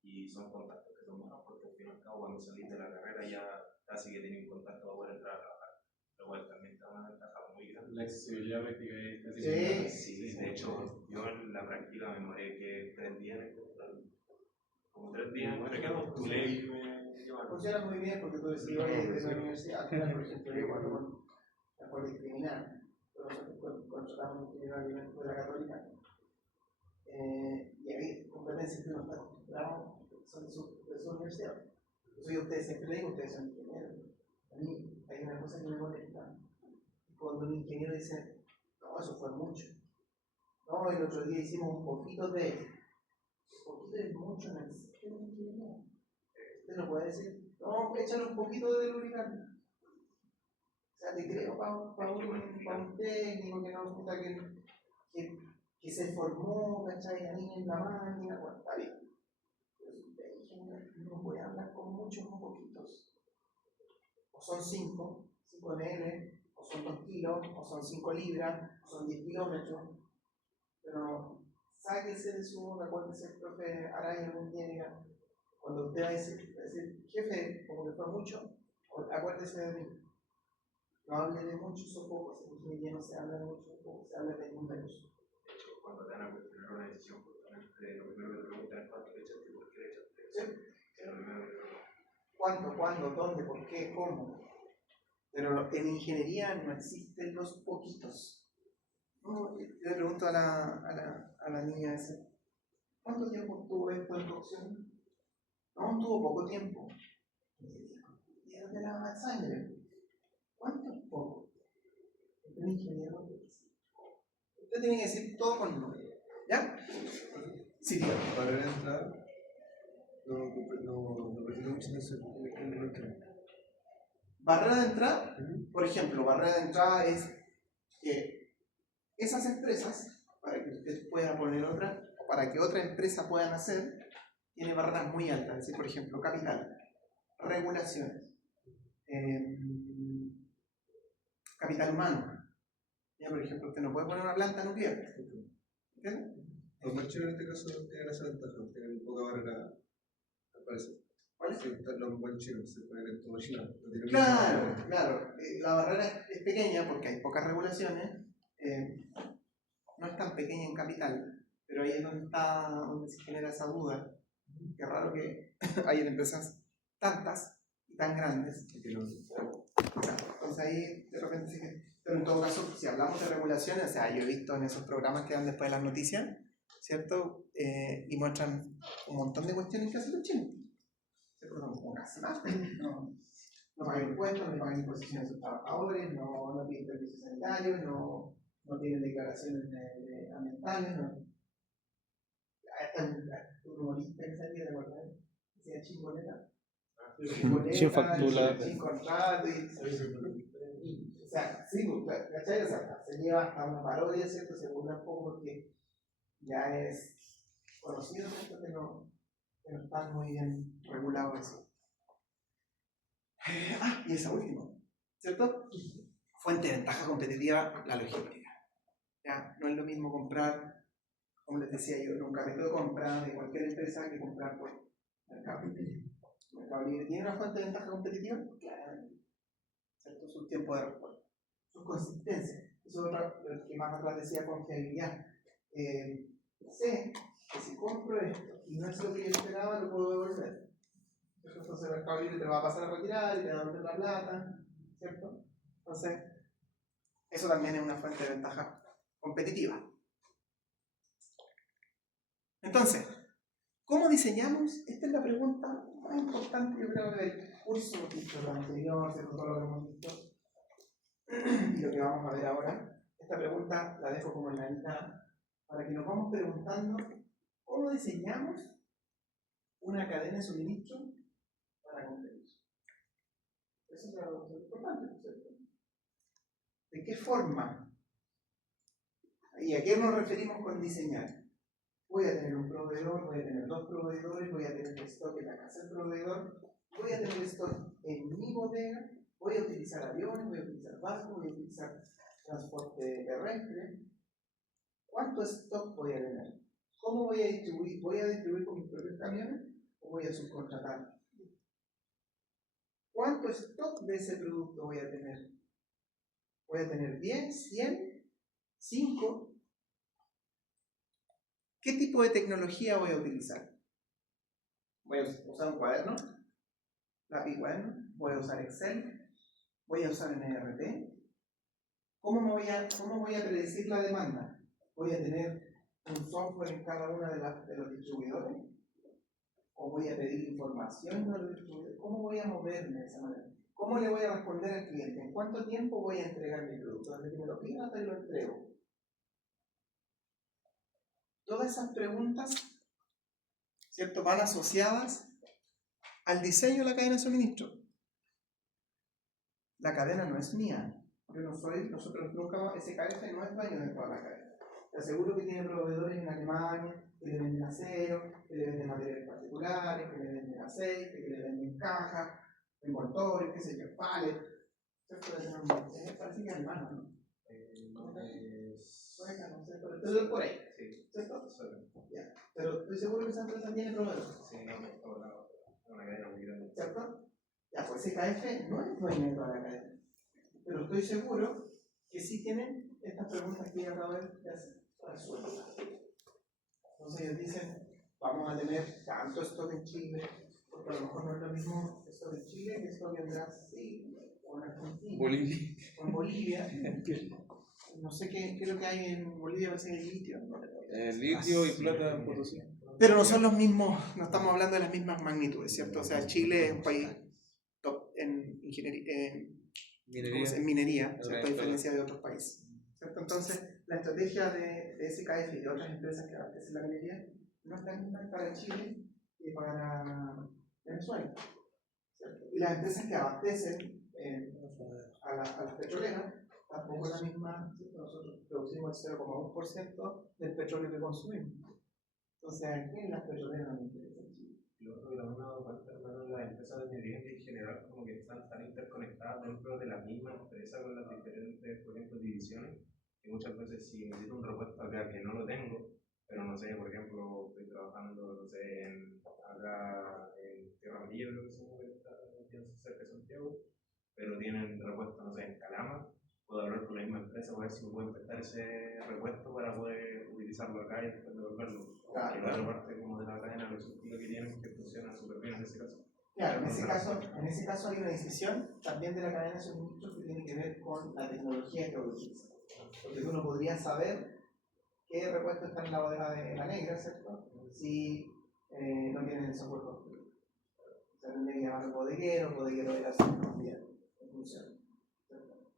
y son contactos que son buenos porque al fin y al cabo cuando salís de la carrera ya casi que tenés un contacto para poder entrar a trabajar, lo cual también te da una ventaja muy grande. La accesibilidad práctica es casi Sí. Sí, de hecho, yo en la práctica me demoré que 3 días en encontrar, como 3 días entre que postulé y me llevaron. Funciona muy bien porque tú decís, oye, de la universidad, por ejemplo, yo cuando con la Policía Criminal, nosotros contratamos un ingeniero alimentos de la Católica, y hay competencias que no están acostumbrados, son de su universidad. Entonces yo a ustedes siempre les digo, ustedes son ingenieros. A mí hay una cosa que me molesta, cuando un ingeniero dice, no, eso fue mucho. No, el otro día hicimos un poquito de, un poquito es mucho en el sistema de ingeniería. Usted no puede decir, no, échale un poquito de lubricante. O sea, te creo para un técnico que no gusta que se formó, ¿cachai? Ahí en la máquina, bueno, está bien. Pero si usted es ingeniero, no puede hablar con muchos o poquitos. O son 5 ml, o son 2 kilos, o son 5 libras, o son 10 kilómetros. Pero sáquese de su boca, acuérdese el profe Araya algún día, diga, cuando usted va a decir, jefe, como que fue mucho, acuérdese de mí. No hable de muchos o pocos, en ingeniería no se habla de muchos o pocos, se habla de números. De hecho, cuando te van a cuestionar una decisión, justamente lo primero que te preguntan es cuánto le echaste y por qué le echaste. ¿Sí? Es lo primero que te preguntan. ¿Cuánto, cuándo, dónde, por qué, cómo? Pero en ingeniería no existen los poquitos. No, yo le pregunto a la niña esa, ¿cuánto tiempo estuvo esto en cocción? No, tuvo poco tiempo. ¿Y de la sangre? ¿Cuánto es poco? Un ingeniero. Usted tiene que decir todo con números. ¿Ya? Sí, tío. Para entrar, no pretendo mucho en el otro. Barrera de entrada, por ejemplo, barrera de entrada es que esas empresas, para que usted pueda poner otra, o para que otra empresa pueda nacer, tiene barreras muy altas, es decir, por ejemplo, capital, regulaciones, capital humano. Ya, por ejemplo, usted no puede poner una planta nuclear. ¿Entiendes? Los mancheros en este caso tienen esa ventaja, tienen poca barrera, me parece. ¿Cuál es? Sí, los mancheros se ponen en todo China. Claro, claro. La barrera es pequeña porque hay pocas regulaciones. No es tan pequeña en capital, pero ahí es donde se genera esa duda. Qué raro que hay empresas tantas y tan grandes. Entonces ahí de repente sí que... Pero en todo caso, si hablamos de regulaciones, o sea, yo he visto en esos programas que dan después de las noticias, ¿cierto? Y muestran un montón de cuestiones que hacen los chinos. ¿Cierto? Como casi más. No pagan impuestos, no pagan imposiciones a sus trabajadores, no tienen servicios sanitarios, no tienen declaraciones ambientales, no. Hasta un humorista que salía de verdad, decía chingoleta. Sin factura. Sin contrato, o sea, sí, ¿cachai? O sea, se lleva hasta una parodia, ¿cierto? Se burla un poco porque ya es conocido, ¿cierto? Que no está muy bien regulado eso. Y esa última, ¿cierto? Fuente de ventaja competitiva, la logística. ¿Ya? No es lo mismo comprar, como les decía yo, en un carrito de compra de cualquier empresa que comprar por Mercado Libre. Mercado Libre tiene una fuente de ventaja competitiva, claramente. ¿Cierto? Su tiempo de respuesta, su consistencia. Eso es lo que más atrás decía, confiabilidad. Sé que si compro esto y no es lo que yo esperaba, lo puedo devolver. Entonces Mercado Libre te lo va a pasar a retirar y te va a meter la plata, ¿cierto? Entonces, eso también es una fuente de ventaja competitiva. Entonces, ¿cómo diseñamos? Esta es la pregunta más importante, yo creo, del curso, visto lo anterior, ¿cierto? Todo lo que hemos visto y lo que vamos a ver ahora. Esta pregunta la dejo como en la mitad para que nos vamos preguntando cómo diseñamos una cadena de suministro para competir. Eso es lo importante, ¿cierto? ¿De qué forma? ¿Y a qué nos referimos con diseñar? Voy a tener un proveedor, voy a tener dos proveedores, voy a tener stock en la casa del proveedor, voy a tener stock en mi bodega, voy a utilizar aviones, voy a utilizar barcos, voy a utilizar transporte terrestre. ¿Cuánto stock voy a tener? ¿Cómo voy a distribuir? ¿Voy a distribuir con mis propios camiones o voy a subcontratar? ¿Cuánto stock de ese producto voy a tener? ¿Voy a tener 10, 100, 5? ¿Qué tipo de tecnología voy a utilizar? ¿Voy a usar un cuaderno? ¿Lápiz cuaderno? ¿Voy a usar Excel? ¿Voy a usar NRT? ¿Cómo voy a predecir la demanda? ¿Voy a tener un software en cada uno de los distribuidores? ¿O voy a pedir información de los distribuidores? ¿Cómo voy a moverme de esa manera? ¿Cómo le voy a responder al cliente? ¿En cuánto tiempo voy a entregar mi producto? Desde que me lo piden hasta que lo entrego. Todas esas preguntas, ¿cierto?, van asociadas al diseño de la cadena de suministro. La cadena no es mía. Yo no soy, nosotros nunca, SKF no es dueño de toda la cadena. Te aseguro que tiene proveedores en Alemania que le venden acero, que le venden materiales particulares, que le venden aceite, que le venden cajas, envoltorios, qué sé yo, palets. Parece que es alemano, ¿no? Sueca, no sé, pero es por ahí. Sí, ¿Cierto? suena. Ya. Pero estoy seguro que esa empresa tiene proveedores. Sí, no, por todos lados. Es una cadena muy grande. ¿Cierto? Ya, pues SKF no es dueño de toda la cadena. Pero estoy seguro que sí tienen estas preguntas que ya acabo de hacer resueltas. Entonces ellos dicen, vamos a tener tanto stock en Chile, porque a lo mejor no es lo mismo stock en Chile que stock en Brasil, o en Argentina, Bolivia. o en Bolivia. No sé qué es lo que hay en Bolivia, parece que hay litio. ¿No? Litio y plata en Potosí. Pero no son los mismos, no estamos hablando de las mismas magnitudes, ¿cierto? O sea, Chile es un país top en ingeniería, en minería, ¿cierto? A diferencia de otros países, ¿cierto? Entonces, la estrategia de SKF y de otras empresas que abastecen la minería no es la misma para Chile y para Venezuela, ¿cierto? Y las empresas que abastecen a las petroleras tampoco es la misma, ¿cierto? Nosotros producimos el 0,1% del petróleo que consumimos. Entonces, ¿a quién las petroleras no interesan? Lo otro que también me he dado cuenta, hermano, las empresas de minería en general como que están tan interconectadas dentro de la misma empresa con las diferentes, por ejemplo, divisiones, que muchas veces si necesito un repuesto acá que no lo tengo, pero no sé, por ejemplo, estoy trabajando, no sé, acá en Tierra Amarilla, creo que se llama, que está cerca de Santiago, pero tienen repuesto, no sé, en Calama, puedo hablar con la misma empresa para ver si me pueden prestar ese repuesto para poder utilizarlo acá y después devolverlo. Claro. Y la otra parte como de la cadena logística que tienen que funciona súper bien en ese caso. Claro, en ese caso hay una decisión también de la cadena de suministro que tiene que ver con la tecnología que utiliza. Porque tú no podrías saber qué repuesto está en la bodega de la negra, ¿cierto? Si no tienen el software construido. O sea, tendría que llamar al bodeguero de la tecnología en función.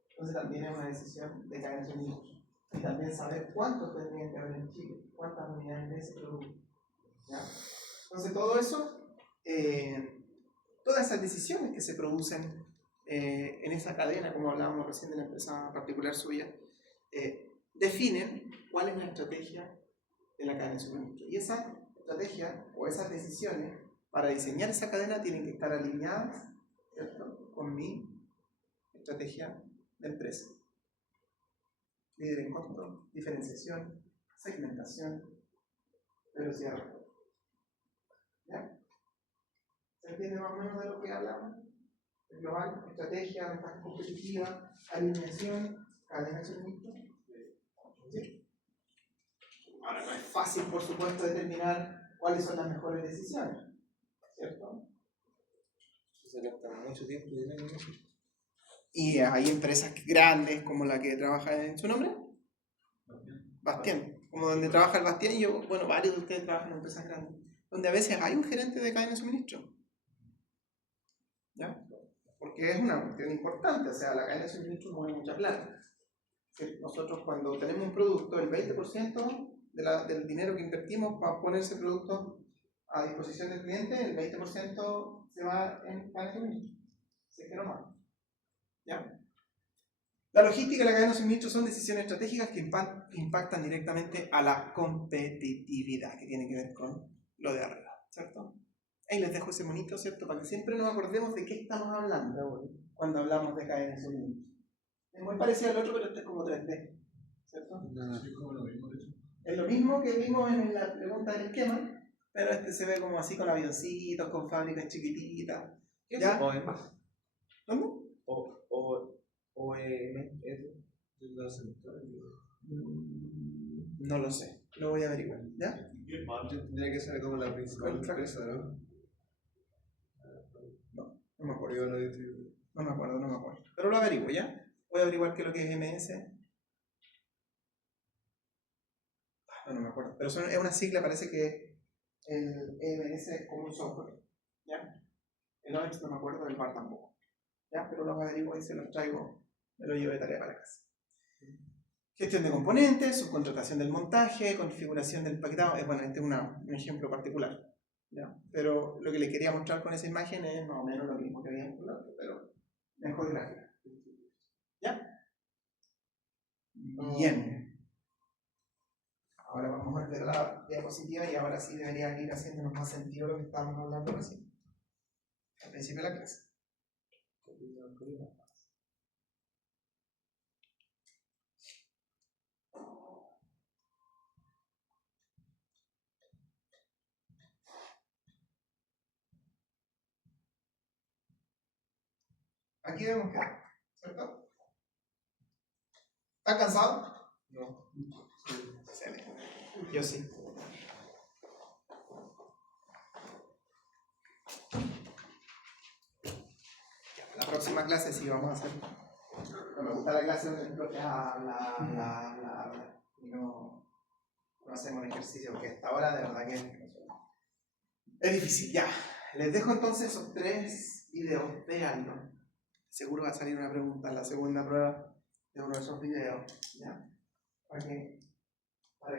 Entonces también es una decisión de cadena de suministro. Y también saber cuántos tendrían que haber en Chile, cuántas unidades de ese producto. ¿Ya? Entonces todo eso, todas esas decisiones que se producen en esa cadena, como hablábamos recién de la empresa particular suya, definen cuál es la estrategia de la cadena de suministro. Y esa estrategia o esas decisiones para diseñar esa cadena tienen que estar alineadas, ¿cierto?, con mi estrategia de empresa. Líder en costo, diferenciación, segmentación, velocidad de respuesta. ¿Ya? ¿Se entiende más o menos de lo que hablamos? El global, estrategia, ventaja competitiva, alineación, cadena de suministro. ¿Sí? Ahora, no es fácil, por supuesto, determinar cuáles son las mejores decisiones, ¿cierto? Se gasta mucho tiempo y dinero en eso. Y hay empresas grandes como la que trabaja en su nombre, Bastián, como donde trabaja el Bastián, y yo, bueno, varios de ustedes trabajan en empresas grandes, donde a veces hay un gerente de cadena de suministro. ¿Ya? Porque es una cuestión importante, o sea, la cadena de suministro mueve mucha plata. Nosotros cuando tenemos un producto, el 20% del dinero que invertimos para poner ese producto a disposición del cliente, el 20% se va en cadena de suministro. Si es que no más. ¿Ya? La logística y la cadena de suministro son decisiones estratégicas que impactan directamente a la competitividad, que tiene que ver con lo de arriba, ¿cierto? Ahí les dejo ese monito, ¿cierto? Para que siempre nos acordemos de qué estamos hablando cuando hablamos de cadena de suministro. Es muy parecido al otro, pero este es como 3D, ¿cierto? Es lo mismo que vimos en la pregunta del esquema, pero este se ve como así con avioncitos, con fábricas chiquititas. ¿Ya? ¿Dónde? No lo sé, lo voy a averiguar, ¿ya? Tendría que ser como la principal empresa, ¿no? No me acuerdo. No me acuerdo. Pero lo averiguo, ¿ya? Voy a averiguar qué es lo que es MS. No me acuerdo. Pero es una sigla, parece que el MS es como un software, ¿ya? El OEX no me acuerdo, del VAR tampoco, ¿ya? Pero lo averiguo y se los traigo, me lo llevo de tarea para casa. Gestión de componentes, subcontratación del montaje, configuración del paquetado. Bueno, este es un ejemplo particular, ¿ya? Pero lo que les quería mostrar con esa imagen es más o menos lo mismo que había en el otro, pero mejor gráfica. ¿Ya? Bien. Ahora vamos a ver la diapositiva y ahora sí debería ir haciéndonos más sentido lo que estábamos hablando recién, al principio de la clase. Aquí vemos que, ¿cierto? ¿Están cansados? No. Excelente. Yo sí. La próxima clase sí vamos a hacer. No me gusta la clase donde el profe habla, y no hacemos el ejercicio, porque hasta ahora de verdad que es difícil. Ya, les dejo entonces esos 3 videos, véanlo. Seguro va a salir una pregunta en la segunda prueba de uno de esos videos, ¿ya? Para que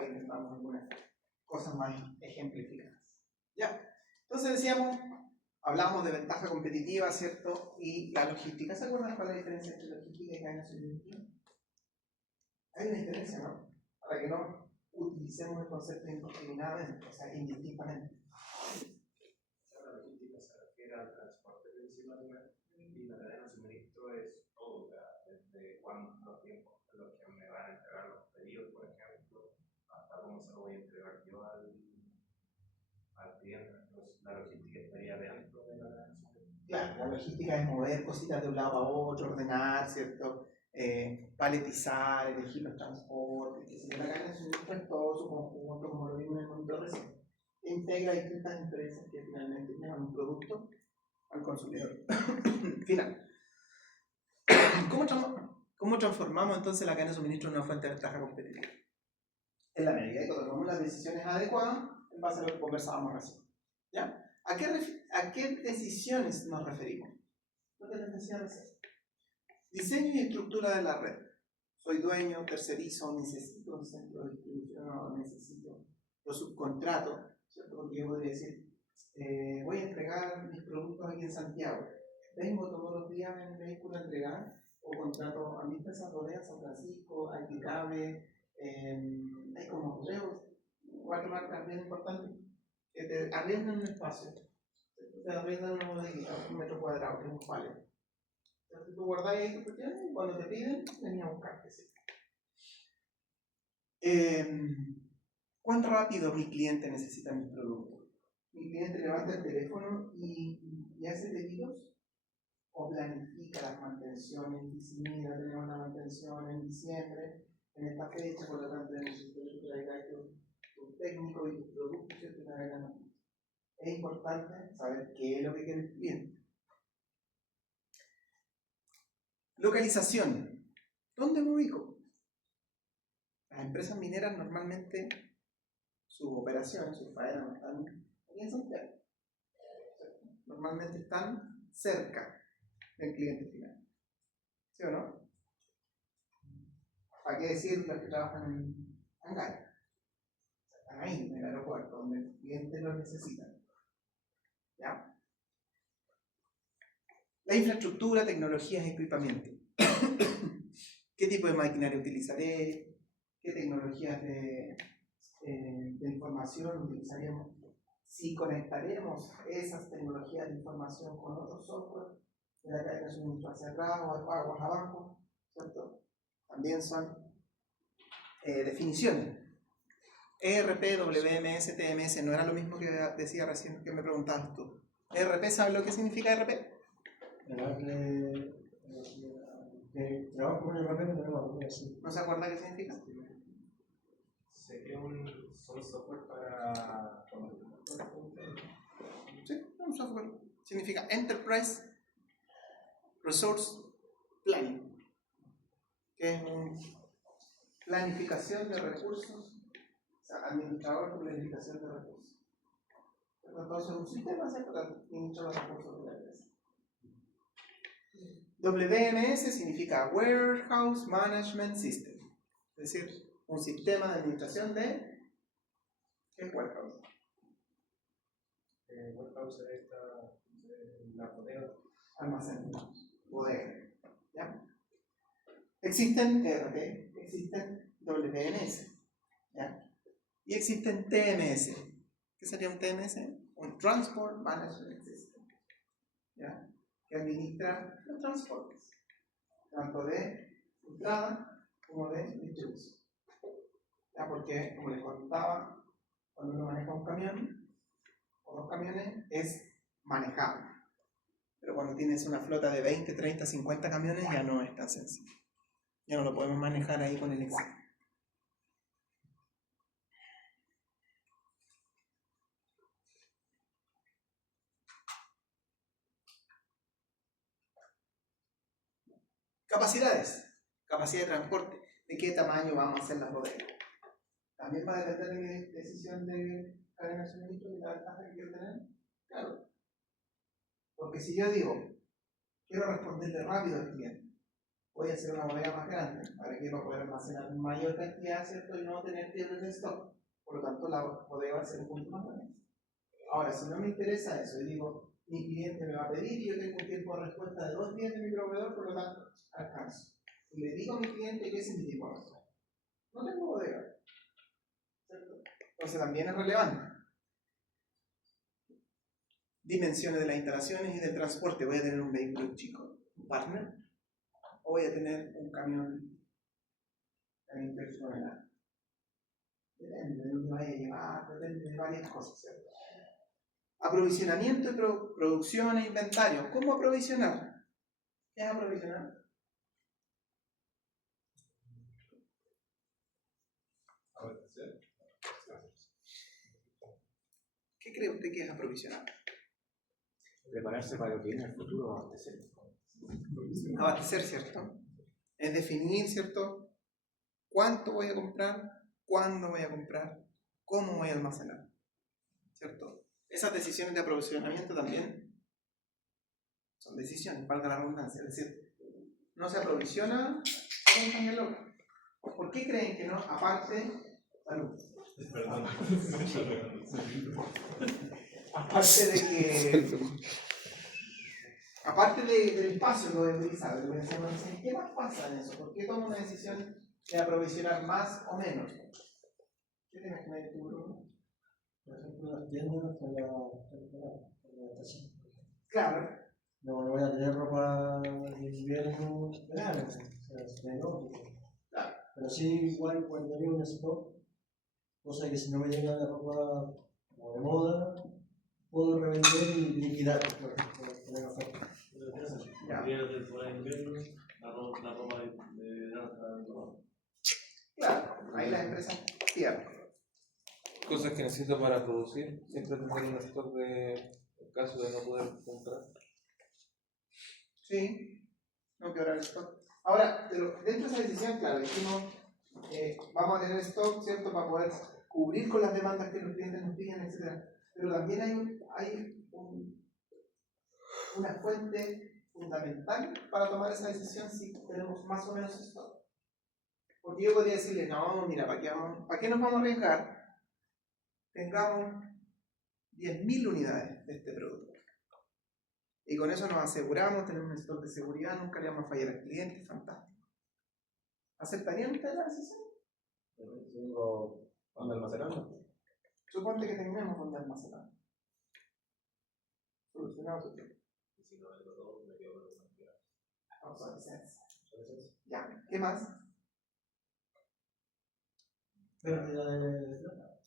intentamos algunas cosas más ejemplificadas. ¿Ya? Entonces decíamos, hablamos de ventaja competitiva, ¿cierto? Y la logística. ¿Se acuerdan cuál es la diferencia entre logística y cadena de suministro? Hay una diferencia, ¿no? Para que no utilicemos el concepto indiscriminadamente, o sea, indistintamente. La logística se refiere al transporte principalmente y la cadena de suministro es todo, o sea, desde cuántos tiempos en los que me van a entregar los pedidos, por ejemplo, hasta cómo se lo voy a entregar yo al cliente. Entonces, la logística estaría dentro de la cadena de suministro. Claro, la logística es mover cositas de un lado a otro, ordenar, ¿cierto? Paletizar, elegir los transportes, que si la cadena de suministro es todo su conjunto, como lo vimos en el monitor recién. Integra distintas empresas que finalmente llevan un producto al consumidor final. ¿Cómo transformamos entonces la cadena de suministro en una fuente de ventaja competitiva? En la medida que tomamos las decisiones adecuadas en base a lo que conversábamos recién. ¿Ya? ¿A qué decisiones nos referimos? Lo que les decía recién. Diseño y estructura de la red. Soy dueño, tercerizo, necesito un centro de distribución o necesito, lo subcontrato, ¿cierto? Porque yo podría decir, voy a entregar mis productos aquí en Santiago. Vengo todos los días en el vehículo a entregar o contrato a mis empresas rodean San Francisco, Alquicabe, hay como correos, 4 marcas bien importantes que te arriendan un espacio, te arriendan una bodeguita, 1 metro cuadrado, que es un pallet. Entonces tú guardáis ahí tu cuestión y cuando te piden, venía a buscarte. ¿Sí? ¿Cuán rápido mi cliente necesita mis productos? ¿Mi cliente levanta el teléfono y hace pedidos? ¿O planifica las mantenciones? Dice, mira, tenemos una mantención en diciembre, en esta fecha, por lo tanto necesito que traigas tu técnico y tus productos, ¿cierto? Es importante saber qué es lo que quiere el cliente. Localización. ¿Dónde me ubico? Las empresas mineras normalmente sus operaciones, sus faenas no están aquí en Santiago. Normalmente están cerca del cliente final. ¿Sí o no? ¿Para qué decir los que trabajan en Hangar? Están ahí, en el aeropuerto, donde el cliente los necesita. ¿Ya? La infraestructura, tecnologías y equipamiento. ¿Qué tipo de maquinaria utilizaré? ¿Qué tecnologías de información utilizaremos? Si conectaremos esas tecnologías de información con otros software de la cadena de suministro hacia atrás o aguas abajo, ¿cierto? También son definiciones. ERP, WMS, TMS, no era lo mismo que decía recién que me preguntabas tú. ERP, ¿sabes lo que significa ERP? Trabajo con el papel, no lo así. ¿No se acuerda qué significa? Sé que son software para... Sí, un software. Significa Enterprise Resource Planning, que es una planificación de recursos, o sea, administrador de planificación de recursos. Entonces, un sistema se administra los recursos de la empresa. WMS significa Warehouse Management System, es decir, un sistema de administración de... ¿Qué es Warehouse? Warehouse es la bodega. Almacén, bodega. ¿Ya? Existen ERP, existen WMS, ¿ya? Y existen TMS. ¿Qué sería un TMS? Un Transport Management System, ¿ya? Que administra los transportes, tanto de entrada como de distribución. ¿Ya? Porque, como les contaba, cuando uno maneja un camión o dos camiones es manejable. Pero cuando tienes una flota de 20, 30, 50 camiones ya no es tan sencillo. Ya no lo podemos manejar ahí con el Excel. Capacidades. Capacidad de transporte. ¿De qué tamaño vamos a hacer las bodegas? También va a depender de mi decisión de cadena de suministro y la ventaja que quiero tener. Claro. Porque si yo digo, quiero responderle rápido al cliente, voy a hacer una bodega más grande para que va a poder almacenar mayor cantidad, ¿cierto? Y no tener quiebres de stock. Por lo tanto, la bodega va a ser un punto más grande. Ahora, si no me interesa eso y digo, mi cliente me va a pedir y yo tengo un tiempo de respuesta de 2 días de mi proveedor, por lo tanto, alcanzo. Y le digo a mi cliente que ese es mi tiempo de respuesta. No tengo bodega, ¿cierto? Entonces también es relevante. Dimensiones de las instalaciones y del transporte. ¿Voy a tener un vehículo chico, un partner? ¿O voy a tener un camión personal? Depende de lo que vaya a llevar, depende de varias cosas, ¿cierto? Aprovisionamiento y producción e inventario. ¿Cómo aprovisionar? ¿Qué es aprovisionar? ¿Qué cree usted que es aprovisionar? Prepararse para lo que viene en el futuro, abastecer. Abastecer, ¿cierto? Es definir, ¿cierto? ¿Cuánto voy a comprar? ¿Cuándo voy a comprar? ¿Cómo voy a almacenar? ¿Cierto? Esas decisiones de aprovisionamiento también son decisiones, valga la redundancia. Es decir, no se aprovisiona a compañía loca. ¿Por qué creen que no? Aparte, salud. Perdón. Aparte de que. Aparte del espacio que voy a utilizar, ¿qué más pasa en eso? ¿Por qué tomo una decisión de aprovisionar más o menos? ¿Qué te imaginas tú, Bruno? Por ejemplo, las tiendas con la estación. Claro. No voy a tener ropa de invierno, verano, o sea, no. Claro. Pero sí, igual cuando tenía un stock, cosa que si no me llega la ropa como de moda, puedo revender y liquidar, por tener oferta. Ya. La ropa de verano. Claro, ahí las empresas pierden. Cosas que necesito para producir, siempre tener un stock en caso de no poder comprar. Sí. no quebrar el stock. Ahora, pero dentro de esa decisión, claro, dijimos, vamos a tener stock, ¿cierto?, para poder cubrir con las demandas que los clientes nos piden, etc. Pero también hay una fuente fundamental para tomar esa decisión si tenemos más o menos stock. Porque yo podría decirle, no, mira, ¿para qué nos vamos a arriesgar? Tengamos 10.000 unidades de este producto. Y con eso nos aseguramos, tenemos un stock de seguridad, nunca le vamos a fallar al cliente, fantástico. ¿Aceptarían ustedes la decisión? Tengo donde almacenarlo. Suponte que tengamos donde almacenar. Solucionado su tema. Y si no vendo todo, me quedo con la cantidad. Obsolescencia. Ya, ¿qué más? Pérdida de plata.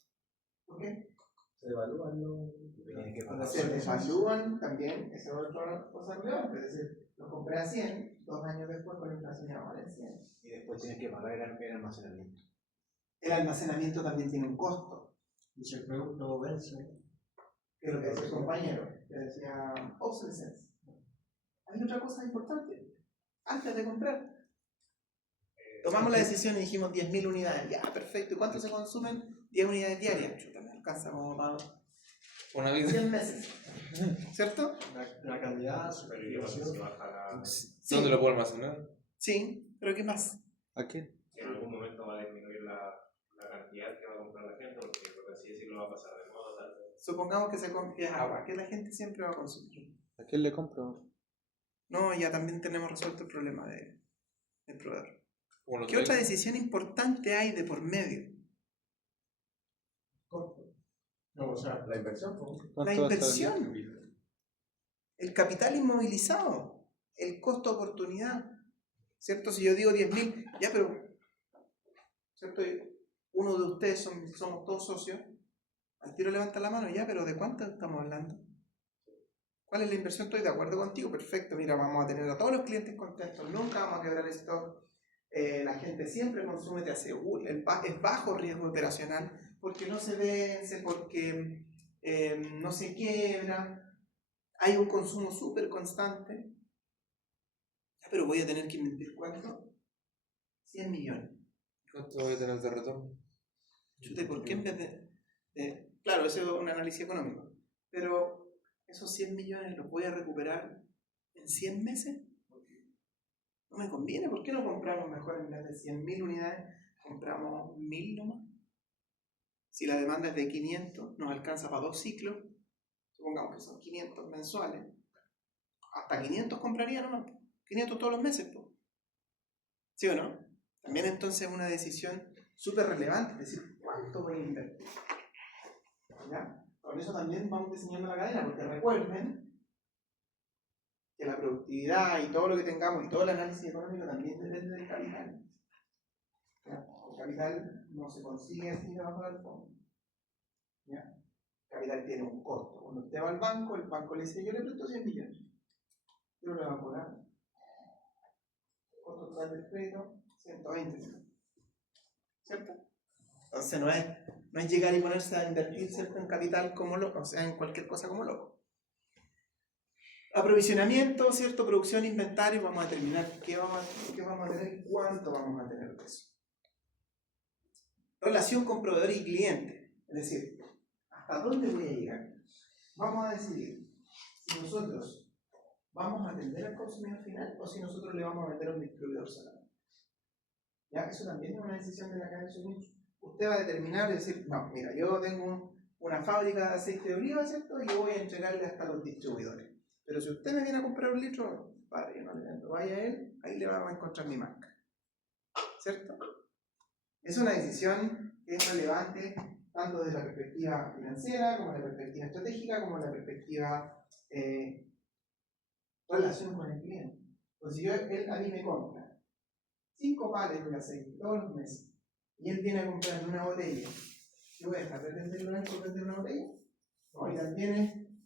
¿Por qué? Se evalúan los. Tienen que pagar. Se devalúan también, esa es otra cosa relevante. Es decir, los compré a 100, 2 años después con la inflación ya vale 100. Y después tienes que pagar el almacenamiento. El almacenamiento también tiene un costo. Y si el producto vence, Que es lo que decía el compañero, que decía obsolescencia. Hay otra cosa importante. Antes de comprar, tomamos la decisión y dijimos 10.000 unidades. Ya, perfecto. ¿Y cuánto se consumen? 10 unidades diarias. Chuta, me alcanza como para Una vida. 100 meses. ¿Cierto? la calidad, Pero ¿y qué pasa si superficie. baja la... Sí. ¿Dónde lo puedo almacenar? Sí, pero ¿qué más? ¿A qué? Si en algún momento va a disminuir la cantidad que va a comprar la gente, porque por así decirlo va a pasar de moda, tal vez. Supongamos que se compre agua, que la gente siempre va a consumir. ¿A quién le compro? No, ya también tenemos resuelto el problema del proveedor. Como los ¿Qué otra bancos. decisión importante hay de por medio? No, o sea, la inversión. La inversión, el capital inmovilizado, el costo de oportunidad. ¿Cierto? Si yo digo 10.000, ya, pero, ¿cierto? Uno de ustedes somos todos socios, al tiro levanta la mano, ya, pero ¿de cuánto estamos hablando? ¿Cuál es la inversión? Estoy de acuerdo contigo, perfecto, mira, vamos a tener a todos los clientes contentos, nunca vamos a quebrar el stock, la gente siempre consume, te aseguro, es bajo riesgo operacional, porque no se vence, porque no se quiebra, hay un consumo súper constante. Pero voy a tener que invertir ¿cuánto? 100 millones. ¿Cuánto voy a tener de retorno? Chute, ¿por qué en vez de claro, eso es un análisis económico, pero esos 100 millones los voy a recuperar en 100 meses? No me conviene. ¿Por qué no compramos mejor en vez de 100.000 unidades? Compramos 1.000 nomás. Si la demanda es de 500, nos alcanza para 2 ciclos. Supongamos que son 500 mensuales. Hasta 500 compraría nomás. 500 todos los meses, pues. ¿Sí o no? También entonces es una decisión súper relevante, es decir, ¿cuánto voy a invertir? ¿Ya? Con eso también vamos diseñando la cadena, porque recuerden que la productividad y todo lo que tengamos y todo el análisis económico también depende del capital. ¿Ya? El capital no se consigue así debajo del fondo. ¿Ya? El capital tiene un costo. Cuando usted va al banco, el banco le dice, yo le presto 100 millones. Yo le voy a cobrar. Costo total del crédito, 120. ¿Cierto? Entonces no es llegar y ponerse a invertir, ¿cierto?, en capital como loco, o sea, en cualquier cosa como loco. Aprovisionamiento, ¿cierto? Producción, inventario, vamos a determinar qué vamos a tener y cuánto vamos a tener de eso. Relación con proveedor y cliente, es decir, ¿hasta dónde voy a llegar? Vamos a decidir si nosotros vamos a atender al consumidor final o si nosotros le vamos a vender a un distribuidor solamente. ¿Ya? Eso también es una decisión de la cadena de suministro. Usted va a determinar, es decir, no, mira, yo tengo una fábrica de aceite de oliva, ¿cierto? Y yo voy a entregarle hasta los distribuidores. Pero si usted me viene a comprar un litro, padre, yo no le vendo, vaya a él, ahí le vamos a encontrar mi marca. ¿Cierto? Es una decisión que es relevante tanto desde la perspectiva financiera, como desde la perspectiva estratégica, como desde la perspectiva relación con el cliente. Pues si él a mí me compra 5 pales de aceite todos los meses y él viene a comprarme una botella, ¿yo voy a dejar de venderlo a él por vender una botella? No, y también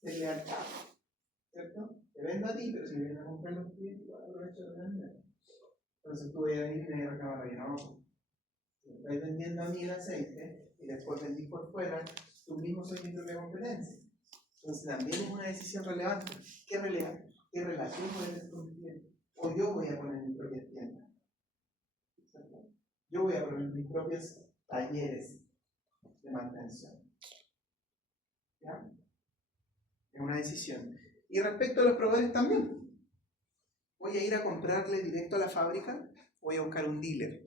es lealtad, ¿cierto? Te vendo a ti, pero si me vienen a comprar los clientes, igual aprovecho de vender. Entonces tú vas a venir y me vas a reclamar, no, me estás vendiendo a mí el aceite y después vendís por fuera, tú mismo sois mi propia competencia. Entonces también es una decisión relevante. ¿Qué relación puede tener con el cliente? o yo voy a poner mis propias tiendas. ¿Cierto? Yo voy a poner mis propios talleres de mantención. ¿Ya? Es una decisión. Y respecto a los proveedores también. Voy a ir a comprarle directo a la fábrica, voy a buscar un dealer.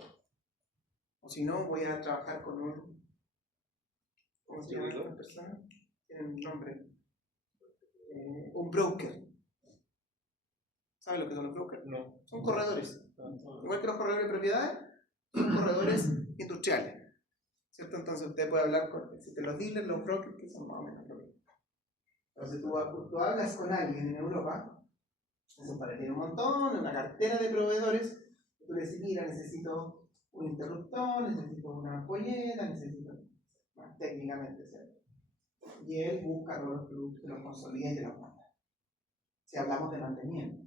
O si no, voy a trabajar con un... ¿Cómo se llama esta persona? Tiene un nombre. Un broker. ¿Sabes lo que son los brokers? No. Son corredores. Igual que los corredores de propiedades, son corredores industriales. ¿Cierto? Entonces usted puede hablar con los dealers, los brokers, que son más o menos lo mismo. Entonces tú hablas con alguien en Europa, eso para tiene un montón, una cartera de proveedores, tú le dices, mira, necesito un interruptor, necesito una ampolleta, necesito, más técnicamente, ¿cierto? Y él busca todos los productos que los consolida y te los manda. Si hablamos de mantenimiento,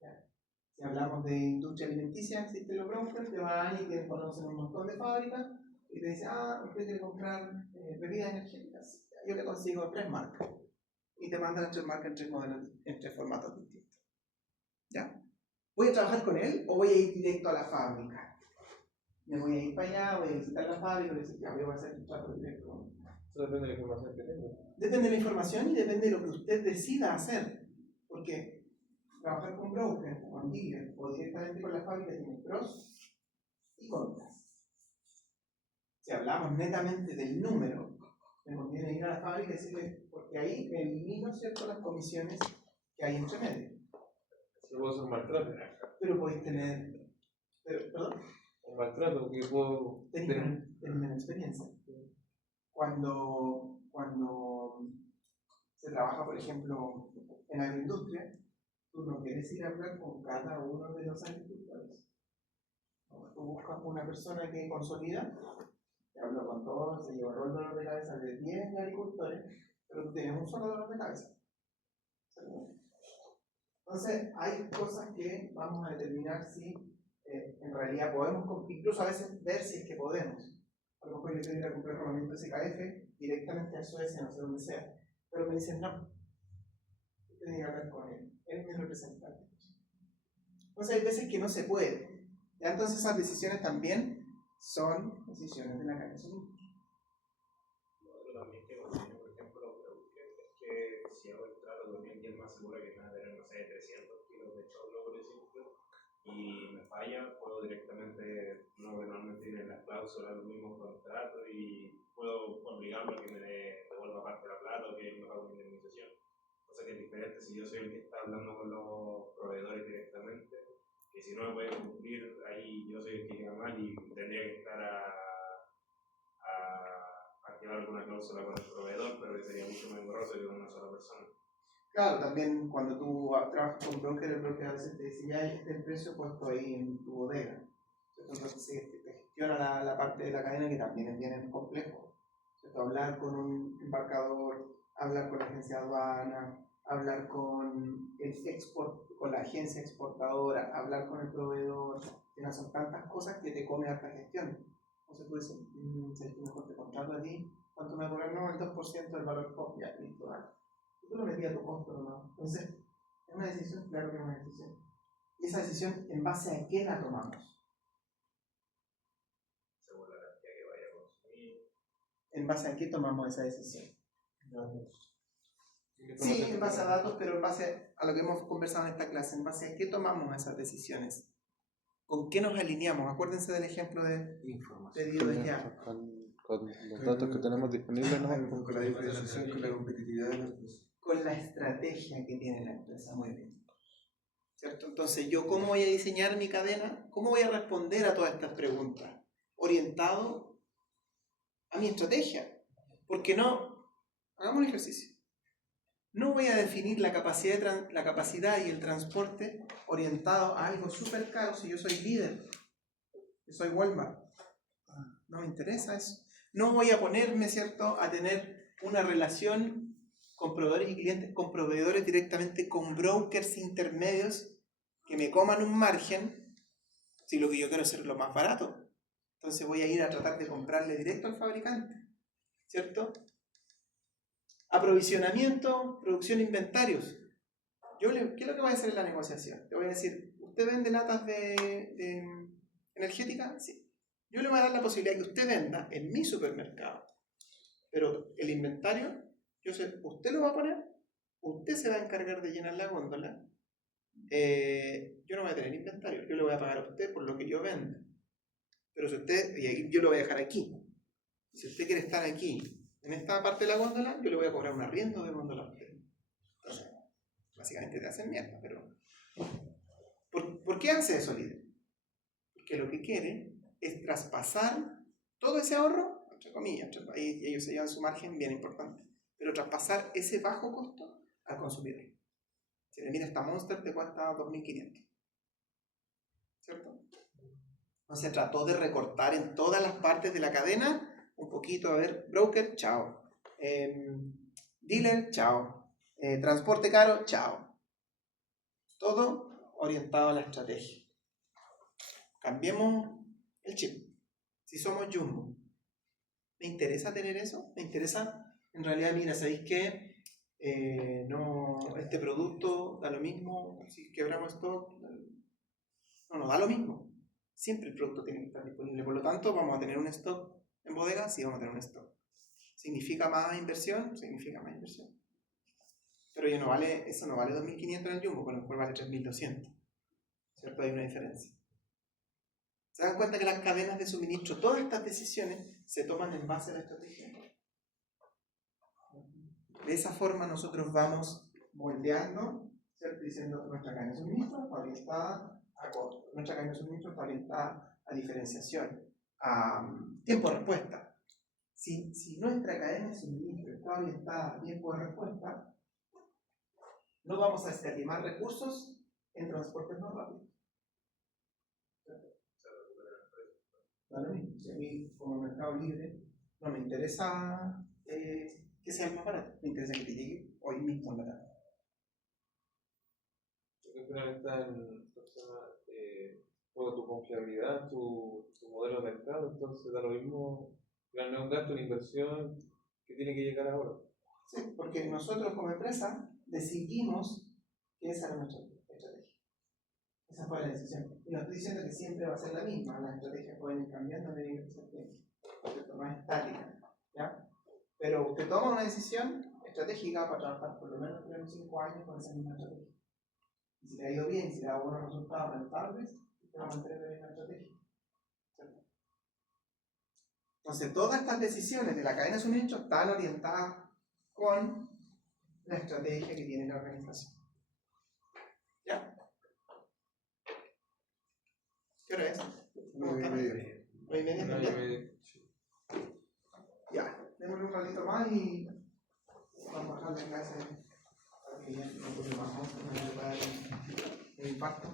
¿ya? Si hablamos de industria alimenticia, existen los brokers que van y que conocen un montón de fábricas y te dicen, usted quiere comprar bebidas energéticas, yo le consigo 3 marcas y te mandan las 3 marcas en 3 modelos, en 3 formatos distintos. ¿Ya? ¿Voy a trabajar con él o voy a ir directo a la fábrica? Me voy a ir para allá, voy a visitar la fábrica y voy a decir, ya voy a hacer un trato directo. Eso depende de la información que tenga. Depende de la información y depende de lo que usted decida hacer. Porque trabajar con broker, con dealer o directamente con la fábrica tiene pros y contras. Si hablamos netamente del número, me conviene ir a la fábrica y decirle, porque ahí me elimino, ¿cierto?, las comisiones que hay entre medio. Yo puedo hacer un maltrato. Pero podéis tener, ¿perdón? Un maltrato que puedo Tener menos experiencia. Cuando se trabaja, por ejemplo, en agroindustria, tú no quieres ir a hablar con cada uno de los agricultores. Tú buscas una persona que consolida, te hablo con todos, se lleva el dolor de cabeza de 10 agricultores, pero tú tienes un solo dolor de cabeza. Entonces, hay cosas que vamos a determinar si en realidad podemos, incluso a veces ver si es que podemos. A lo mejor yo quiero ir a comprar armamento SKF directamente a Suecia, no sé dónde sea, pero me dicen no. Yo tengo que hablar con él, él es mi representante. Entonces, hay veces que no se puede. ¿Ya? Entonces, esas decisiones también son decisiones de la cadena de suministro. Lo también que contiene, por ejemplo, es que si hago el trato con alguien más seguro que me va a tener, no sé, 300 kilos de choclo, por ejemplo, y me falla, puedo directamente, normalmente tienen las cláusulas, los mismos contratos, y puedo obligarlo a que me devuelva parte de la plata o que me haga una indemnización. Cosa que es diferente si yo soy el que está hablando con los proveedores directamente, que si no me puede cumplir, ahí yo soy el que llega mal y tendría que estar a activar alguna cláusula con el proveedor, pero que sería mucho más engorroso que con una sola persona. Claro, también cuando tú trabajas con broker, el broker a veces te dice, ya este es el precio puesto ahí en tu bodega. Entonces te gestiona la parte de la cadena que también es bien complejo. ¿Cierto? Hablar con un embarcador, hablar con la agencia de aduana, hablar con con la agencia exportadora, hablar con el proveedor, que no son tantas cosas que te come harta gestión. Entonces tú dices, mejor te contrato a ti, ¿cuánto me va a cobrar? No, el 2% del valor POP, ya, listo, vale. Tú lo metías a tu costo nomás. Entonces, es una decisión, claro que es una decisión. ¿Y esa decisión en base a qué la tomamos? Según la cantidad que vaya a consumir. ¿En base a qué tomamos esa decisión? Sí, en base a datos, pero en base a lo que hemos conversado en esta clase, en base a qué tomamos esas decisiones. ¿Con qué nos alineamos? Acuérdense del ejemplo de pedido de ya. Con los datos que tenemos disponibles, ¿no? Con la diferenciación, con la competitividad de la empresa. Con la estrategia que tiene la empresa, muy bien. ¿Cierto? Entonces, ¿yo cómo voy a diseñar mi cadena? ¿Cómo voy a responder a todas estas preguntas? Orientado a mi estrategia. Porque no, hagamos un ejercicio. No voy a definir la capacidad y el transporte orientado a algo súper caro si yo soy líder. Yo soy Walmart. No me interesa eso. No voy a ponerme, ¿cierto?, a tener una relación con proveedores y clientes, con proveedores directamente, con brokers intermedios que me coman un margen si lo que yo quiero es ser lo más barato. Entonces voy a ir a tratar de comprarle directo al fabricante, ¿cierto? Aprovisionamiento, producción, inventarios. ¿Qué es lo que voy a hacer en la negociación? Te voy a decir, ¿Usted vende latas de energética? Sí. Yo le voy a dar la posibilidad de que usted venda en mi supermercado. Pero el inventario, usted lo va a poner, usted se va a encargar de llenar la góndola. Yo no voy a tener inventario, yo le voy a pagar a usted por lo que yo venda. Pero si usted, yo lo voy a dejar aquí. Si usted quiere estar aquí, en esta parte de la góndola, yo le voy a cobrar un arriendo de góndola a usted. Entonces, básicamente te hacen mierda, pero... ¿Por qué hace eso, líder? Porque lo que quiere es traspasar todo ese ahorro, entre comillas, ahí ellos se llevan su margen bien importante, pero traspasar ese bajo costo al consumidor. Si le mira, esta Monster te cuesta 2.500, ¿cierto? Entonces trató de recortar en todas las partes de la cadena un poquito, a ver, broker, chao, dealer, chao, transporte caro, chao. Todo orientado a la estrategia. Cambiemos el chip. Si somos Jumbo, ¿me interesa tener eso? ¿Me interesa? En realidad, mira, ¿sabéis qué? No, este producto da lo mismo. Si quebramos stock, no da lo mismo. Siempre el producto tiene que estar disponible. Por lo tanto, vamos a tener un stock en bodega. Sí, vamos a tener un stock. ¿Significa más inversión? Significa más inversión. Pero eso no vale 2.500 en el Jumbo, con lo cual vale 3.200. ¿Cierto? Hay una diferencia. ¿Se dan cuenta que las cadenas de suministro, todas estas decisiones, se toman en base a la estrategia? De esa forma nosotros vamos moldeando, ¿cierto? Diciendo nuestra cadena de suministro está orientada a costo, nuestra cadena de suministro está orientada a diferenciación, a tiempo de respuesta. Si nuestra cadena de suministro está orientada a tiempo de respuesta, no vamos a escatimar recursos en transportes más rápidos. Da lo mismo. Si a mí, como mercado libre, no me interesa que sea más barato, me interesa que te llegue hoy mismo en la tarde. Porque al final está en toda tu confiabilidad, tu modelo de mercado, entonces da lo mismo, no es un gasto, una inversión que tiene que llegar ahora. Sí, porque nosotros como empresa decidimos que esa era nuestra estrategia. Esa fue la decisión. Y no estoy diciendo que siempre va a ser la misma, las estrategias pueden ir cambiando a medida que se tiempo, ¿cierto? No es estática, ¿ya? Pero usted toma una decisión estratégica para trabajar por lo menos 3 o 5 años con esa misma estrategia. Y si le ha ido bien, si le da buenos resultados rentables, usted va a mantener la misma estrategia, ¿cierto? Entonces, todas estas decisiones de la cadena de suministro están orientadas con la estrategia que tiene la organización. ¿Ya? ¿Qué hora es? 9:30. 9:30. Ya, démosle un ratito más y vamos a bajar la clase para que ya no puede más el impacto.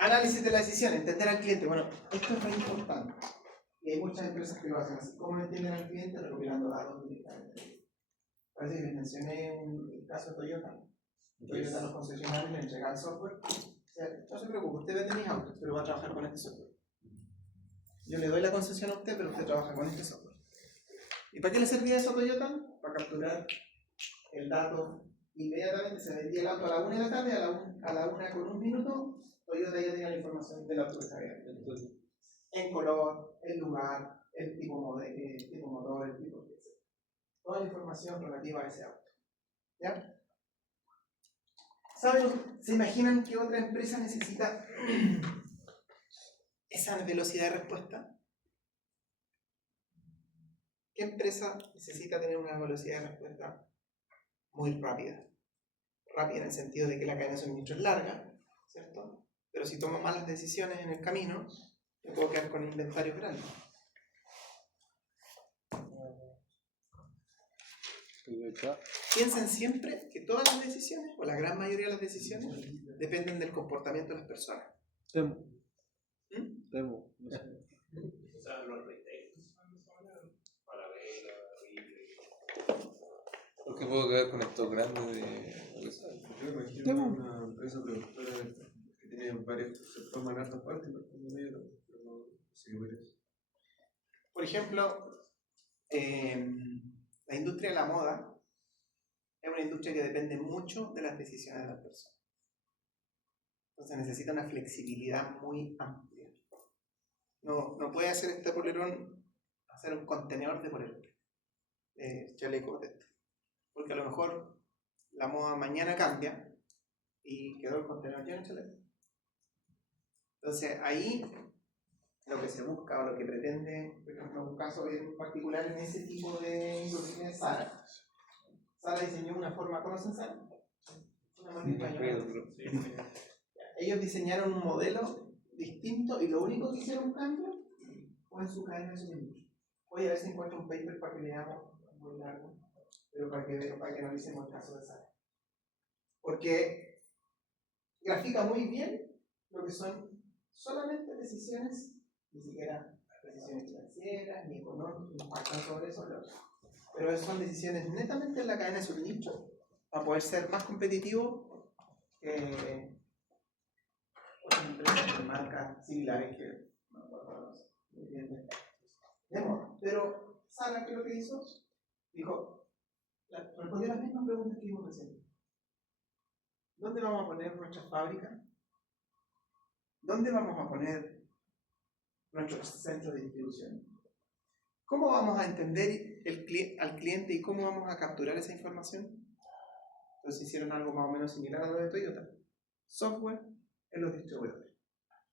Análisis de la decisión, entender al cliente. Bueno, esto es muy importante. Y hay muchas empresas que lo hacen así. ¿Cómo entienden al cliente? Recopilando datos directamente. Parece que les mencioné el caso de Toyota. Toyota a los concesionarios le entrega el software. O sea, no se preocupe, usted vende mis autos, pero va a trabajar con este software. Yo le doy la concesión a usted, pero usted trabaja con este software. ¿Y para qué le servía eso a Toyota? Para capturar el dato inmediatamente. Se vendía el auto a la 1 de la tarde, a la 1 con 1 minuto, Toyota ya tenía la información del auto que se había vendido. En color, el lugar, el tipo motor, el tipo de... Toda la información relativa a ese auto. ¿Ya? ¿Saben? ¿Se imaginan que otra empresa necesita esa velocidad de respuesta? ¿Qué empresa necesita tener una velocidad de respuesta muy rápida? Rápida en el sentido de que la cadena de suministro es larga, ¿cierto? Pero si tomo malas decisiones en el camino, me puedo quedar con inventarios grandes. Piensen siempre que todas las decisiones, o la gran mayoría de las decisiones, dependen del comportamiento de las personas. Temo. O sea, los retailers para ver, Porque puedo quedar con estos grandes de... Yo me imagino una empresa productora que tiene varios, se forman hartas partes, pero no sé qué ver. Por ejemplo, la industria de la moda es una industria que depende mucho de las decisiones de las personas. Entonces necesita una flexibilidad muy amplia. No puede hacer este polerón, hacer un contenedor de polerón, chaleco de esto. Porque a lo mejor la moda mañana cambia y quedó el contenedor lleno de chaleco. Entonces ahí lo que se busca o lo que pretende, por ejemplo, un caso en particular en ese tipo de industria es Zara. Zara diseñó una forma, ¿conocen Zara? Una marca española. Ellos diseñaron un modelo distinto y lo único que hicieron un cambio fue en su cadena de suministro. Voy a ver si encuentro un paper para que leamos, muy largo, pero para que analicemos el caso de Zara. Porque grafica muy bien lo que son solamente decisiones, ni siquiera decisiones financieras, ni económicas, ni impactan sobre eso, pero son decisiones netamente en la cadena de suministro para poder ser más competitivo que otras empresas de marcas similares que no entienden de moda. Pero Zara, ¿qué es lo que hizo? Dijo, respondió las mismas preguntas que vimos recién. ¿Dónde vamos a poner nuestras fábricas? ¿Dónde vamos a poner nuestros centros de distribución? ¿Cómo vamos a entender al cliente y cómo vamos a capturar esa información? Entonces hicieron algo más o menos similar a lo de Toyota. Software en los distribuidores.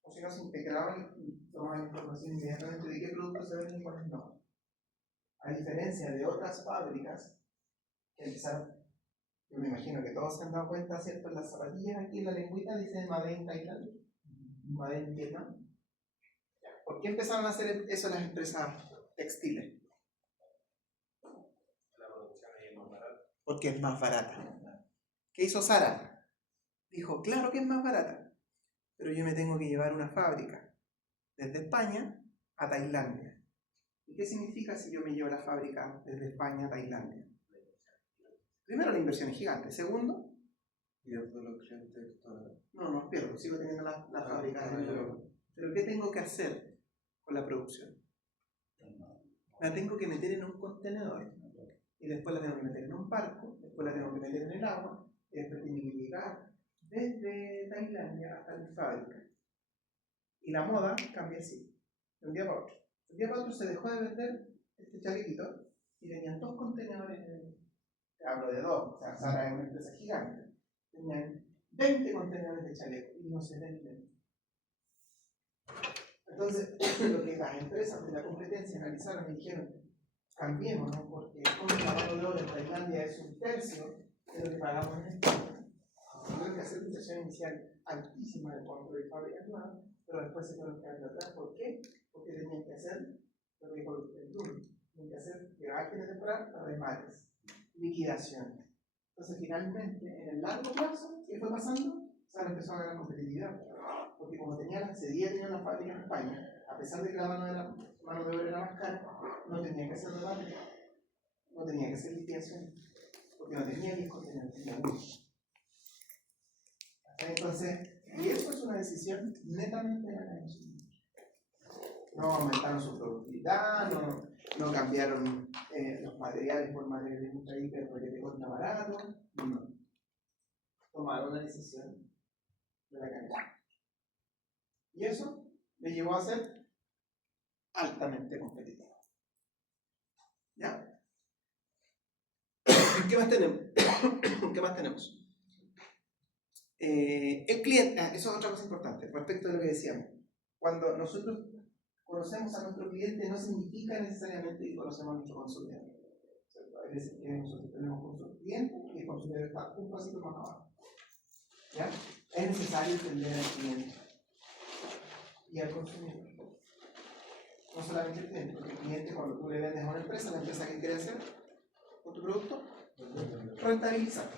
O si no, se integraban y tomaban información inmediatamente de qué productos se venden y cuáles no. A diferencia de otras fábricas que empezaron, yo me imagino que todos se han dado cuenta, ¿cierto? En las zapatillas aquí en la lengüita dice Made in Thailand, Made in Vietnam. ¿Por qué empezaron a hacer eso las empresas textiles? La producción ahí es más barata. Porque es más barata. ¿Qué hizo Zara? Dijo, claro que es más barata, pero yo me tengo que llevar una fábrica desde España a Tailandia. ¿Y qué significa si yo me llevo la fábrica desde España a Tailandia? Primero, la inversión es gigante. Segundo, pierdo los clientes. no los pierdo, sigo teniendo la fábrica en Europa. Pero ¿qué tengo que hacer con la producción? La tengo que meter en un contenedor y después la tengo que meter en un barco, después la tengo que meter en el agua y después tiene que llegar desde Tailandia hasta mi fábrica. Y la moda cambia así, de un día para otro. De un día para otro se dejó de vender este chalequito y tenían 2 contenedores, hablo de 2, o sea, Zara es una empresa gigante, tenían 20 contenedores de chaleco y no se venden. Entonces, lo que las empresas de la competencia analizaron y dijeron, cambiemos, ¿no? Porque como el pago de oro en Tailandia es 1/3 de lo que pagamos en España, tuvieron que hacer una inversión inicial altísima de compra de fábricas nuevas, pero después se fueron quedando atrás. ¿Por qué? Porque tenían que hacer lo que dijo el Bruno, tenían que hacer llegar de temporada remates, liquidación. Entonces, finalmente, en el largo plazo, ¿qué fue pasando? Zara empezó a ganar competitividad. Porque como tenía una fábrica en España, a pesar de que la mano de obra era más cara, no tenía que hacer remate, no tenía que hacer liquidación, porque no tenía 10 contenedores, tenía 1. Entonces, y eso es una decisión netamente de la cadena. No aumentaron su productividad, no cambiaron los materiales por materiales ultra hiper porque te cuesta barato, no. Tomaron una decisión de la cadena. Y eso le llevó a ser altamente competitivo. ¿Ya? ¿Qué más tenemos? ¿Qué más tenemos? El cliente, eso es otra cosa importante, respecto de lo que decíamos. Cuando nosotros conocemos a nuestro cliente, no significa necesariamente que conocemos a nuestro consumidor. Hay veces que nosotros tenemos un cliente y el consumidor está un pasito más abajo. ¿Ya? Es necesario entender al cliente y al consumidor. No solamente el cliente, porque el cliente, cuando tú le vendes a una empresa, la empresa que quiere hacer con tu producto, rentabilizar,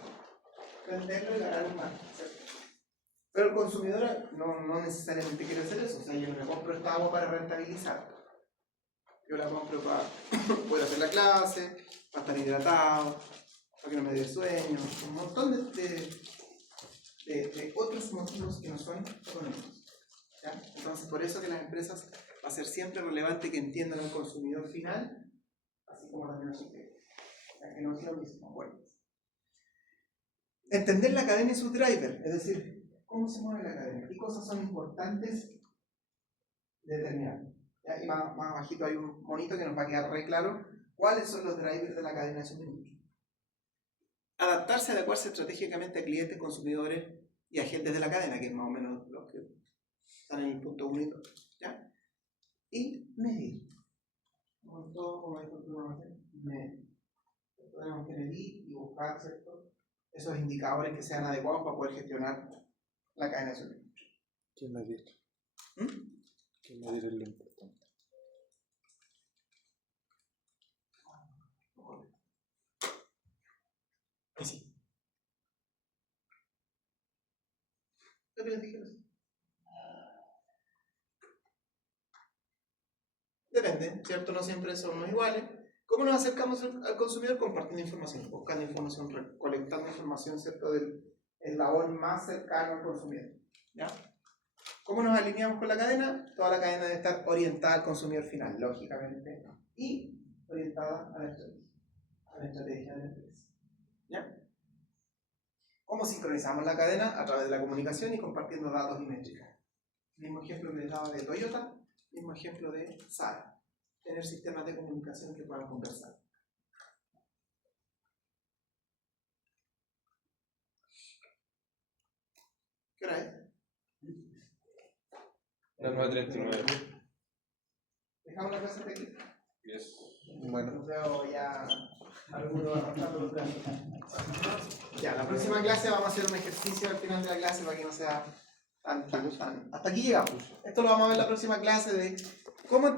venderlo y ganar un margen, ¿cierto? Pero el consumidor no necesariamente quiere hacer eso. O sea, yo no le compro esta agua para rentabilizar. Yo la compro para poder hacer la clase, para estar hidratado, para que no me dé sueño, un montón de otros motivos que no son económicos. ¿Ya? Entonces, por eso que las empresas va a ser siempre relevante que entiendan al consumidor final, así como también a su cliente. O sea, que no es lo mismo. Bueno. Entender la cadena y sus drivers, es decir, cómo se mueve la cadena, qué cosas son importantes determinar. ¿Ya? Y más abajito hay un monito que nos va a quedar re claro cuáles son los drivers de la cadena de suministro. Adaptarse, adecuarse estratégicamente a clientes, consumidores y agentes de la cadena, que es más o menos los que están en el punto 1 y 2. ¿Ya? Y medir. Con todo, como dijo el programa, medir. Tenemos que medir y buscar, ¿cierto?, esos indicadores que sean adecuados para poder gestionar la cadena de suministro. ¿Qué medir? ¿Qué medir es lo importante? Y sí. ¿Qué les dije? Depende, ¿cierto? No siempre somos iguales. ¿Cómo nos acercamos al consumidor? Compartiendo información, buscando información, recolectando información, ¿cierto?, del eslabón más cercano al consumidor. ¿Ya? ¿Cómo nos alineamos con la cadena? Toda la cadena debe estar orientada al consumidor final, lógicamente, y orientada a la estrategia de la empresa. ¿Ya? ¿Cómo sincronizamos la cadena? A través de la comunicación y compartiendo datos y métricas. Mismo ejemplo que les daba de Toyota, mismo ejemplo de Zara. Tener sistemas de comunicación que puedan conversar. ¿Qué hora es? Las 9:39. ¿Dejamos la clase de aquí? Yes. Bueno. Nos veo ya algunos arrastrando los brazos. Ya, la próxima clase vamos a hacer un ejercicio al final de la clase para que no sea tan. Hasta aquí llegamos. Esto lo vamos a ver en la próxima clase de cómo